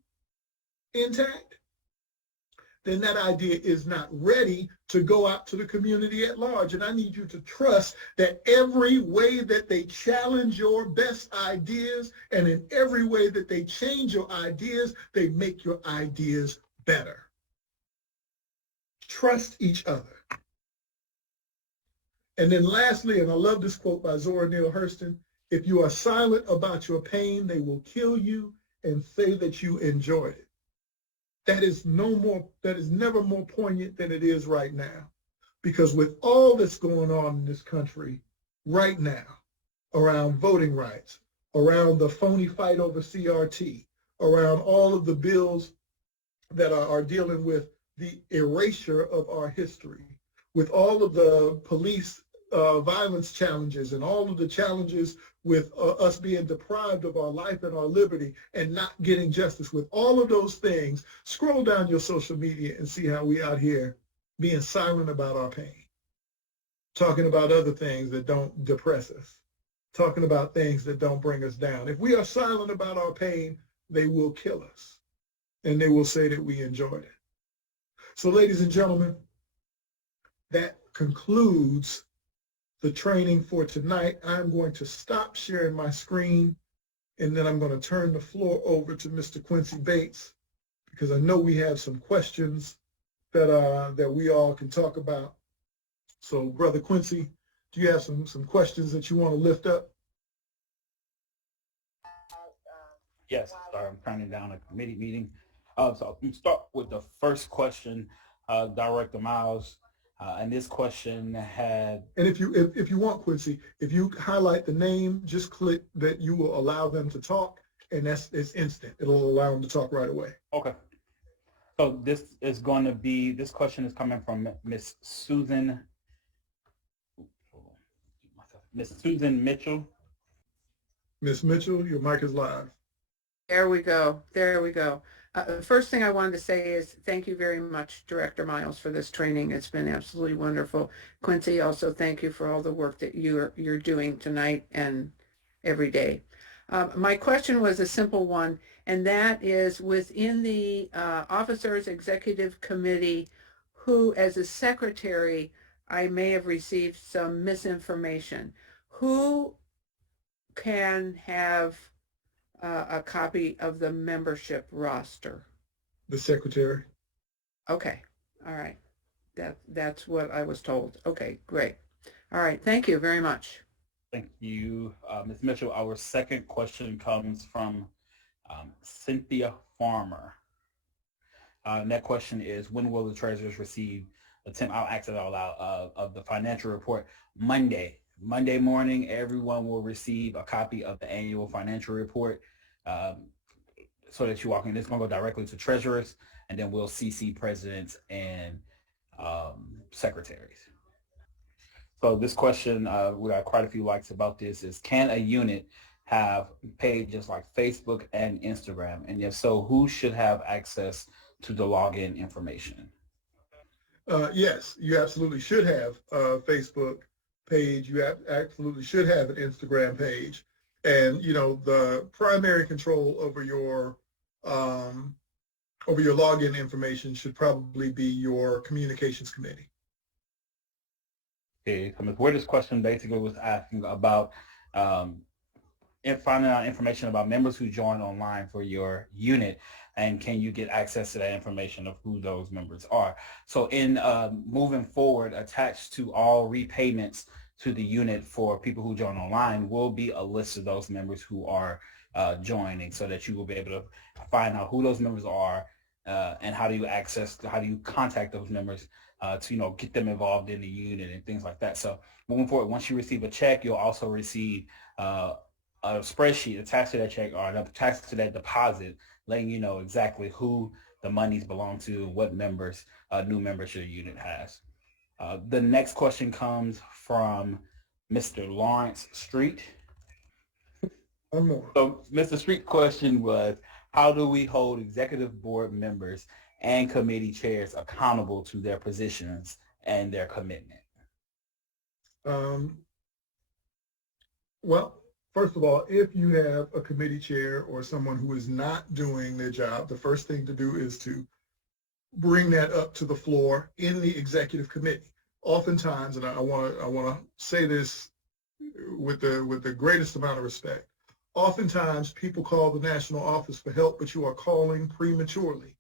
intact, then that idea is not ready to go out to the community at large. And I need you to trust that every way that they challenge your best ideas, and in every way that they change your ideas, they make your ideas better. Trust each other. And then lastly, and I love this quote by Zora Neale Hurston, if you are silent about your pain, they will kill you and say that you enjoyed it. That is never more poignant than it is right now. Because with all that's going on in this country right now, around voting rights, around the phony fight over CRT, around all of the bills that are dealing with the erasure of our history, with all of the police violence challenges and all of the challenges with us being deprived of our life and our liberty and not getting justice, with all of those things, scroll down your social media and see how we out here being silent about our pain, talking about other things that don't depress us, talking about things that don't bring us down. If we are silent about our pain, they will kill us, and they will say that we enjoyed it. So ladies and gentlemen, that concludes the training for tonight. I'm going to stop sharing my screen, and then I'm going to turn the floor over to Mr. Quincy Bates, because I know we have some questions that we all can talk about. So Brother Quincy, do you have some questions that you want to lift up? Yes, sorry, I'm turning down a committee meeting. So I'll start with the first question, Director Miles. And this question had... And if you want, Quincy, if you highlight the name, just click that you will allow them to talk, and it's instant. It'll allow them to talk right away. Okay. So this question is coming from Miss Susan Mitchell. Miss Mitchell, your mic is live. There we go. There we go. First thing I wanted to say is thank you very much, Director Miles, for this training. It's been absolutely wonderful. Quincy, also thank you for all the work that you're doing tonight and every day. My question was a simple one, and that is within the officers executive committee, who as a secretary, I may have received some misinformation. Who can have a copy of the membership roster? The secretary. Okay, all right. That's what I was told. Okay, great. All right, thank you very much. Thank you, Ms. Mitchell. Our second question comes from Cynthia Farmer. And that question is, when will the treasurers receive I'll ask it all out, of the financial report? Monday morning, everyone will receive a copy of the annual financial report, so that you walk in. It's going to go directly to treasurers, and then we'll CC presidents and secretaries. So this question, we got quite a few likes about this, is can a unit have pages like Facebook and Instagram? And if so, who should have access to the login information? Yes, you absolutely should have a Facebook page. You absolutely should have an Instagram page. And, you know, the primary control over your login information should probably be your communications committee. Okay, where this question basically was asking about finding out information about members who join online for your unit, and can you get access to that information of who those members are. So in moving forward, attached to all repayments to the unit for people who join online will be a list of those members who are joining, so that you will be able to find out who those members are, and how do you contact those members to, you know, get them involved in the unit and things like that. So moving forward, once you receive a check, you'll also receive a spreadsheet attached to that check, or attached to that deposit, letting you know exactly who the monies belong to, what members, new members your unit has. The next question comes from Mr. Lawrence Street. One more. So Mr. Street question was, how do we hold executive board members and committee chairs accountable to their positions and their commitment? Well, first of all, if you have a committee chair or someone who is not doing their job, the first thing to do is to bring that up to the floor in the executive committee. Oftentimes, and I want to say this with the greatest amount of respect, oftentimes people call the national office for help, but you are calling prematurely.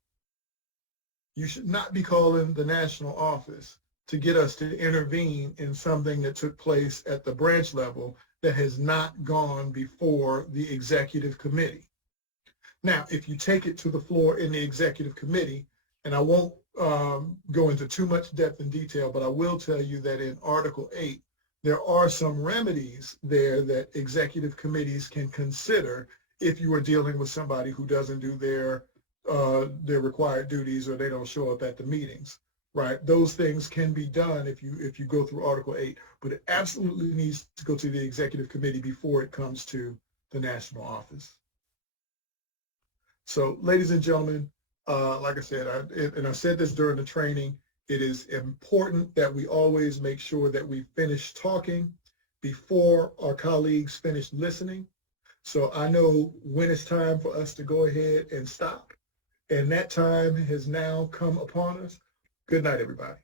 You should not be calling the national office to get us to intervene in something that took place at the branch level that has not gone before the executive committee. Now, if you take it to the floor in the executive committee, and I won't go into too much depth and detail, but I will tell you that in Article 8, there are some remedies there that executive committees can consider if you are dealing with somebody who doesn't do their required duties, or they don't show up at the meetings, right? Those things can be done if you go through Article 8, but it absolutely needs to go to the executive committee before it comes to the national office. So, ladies and gentlemen, like I said, I said this during the training, it is important that we always make sure that we finish talking before our colleagues finish listening. So I know when it's time for us to go ahead and stop, and that time has now come upon us. Good night, everybody.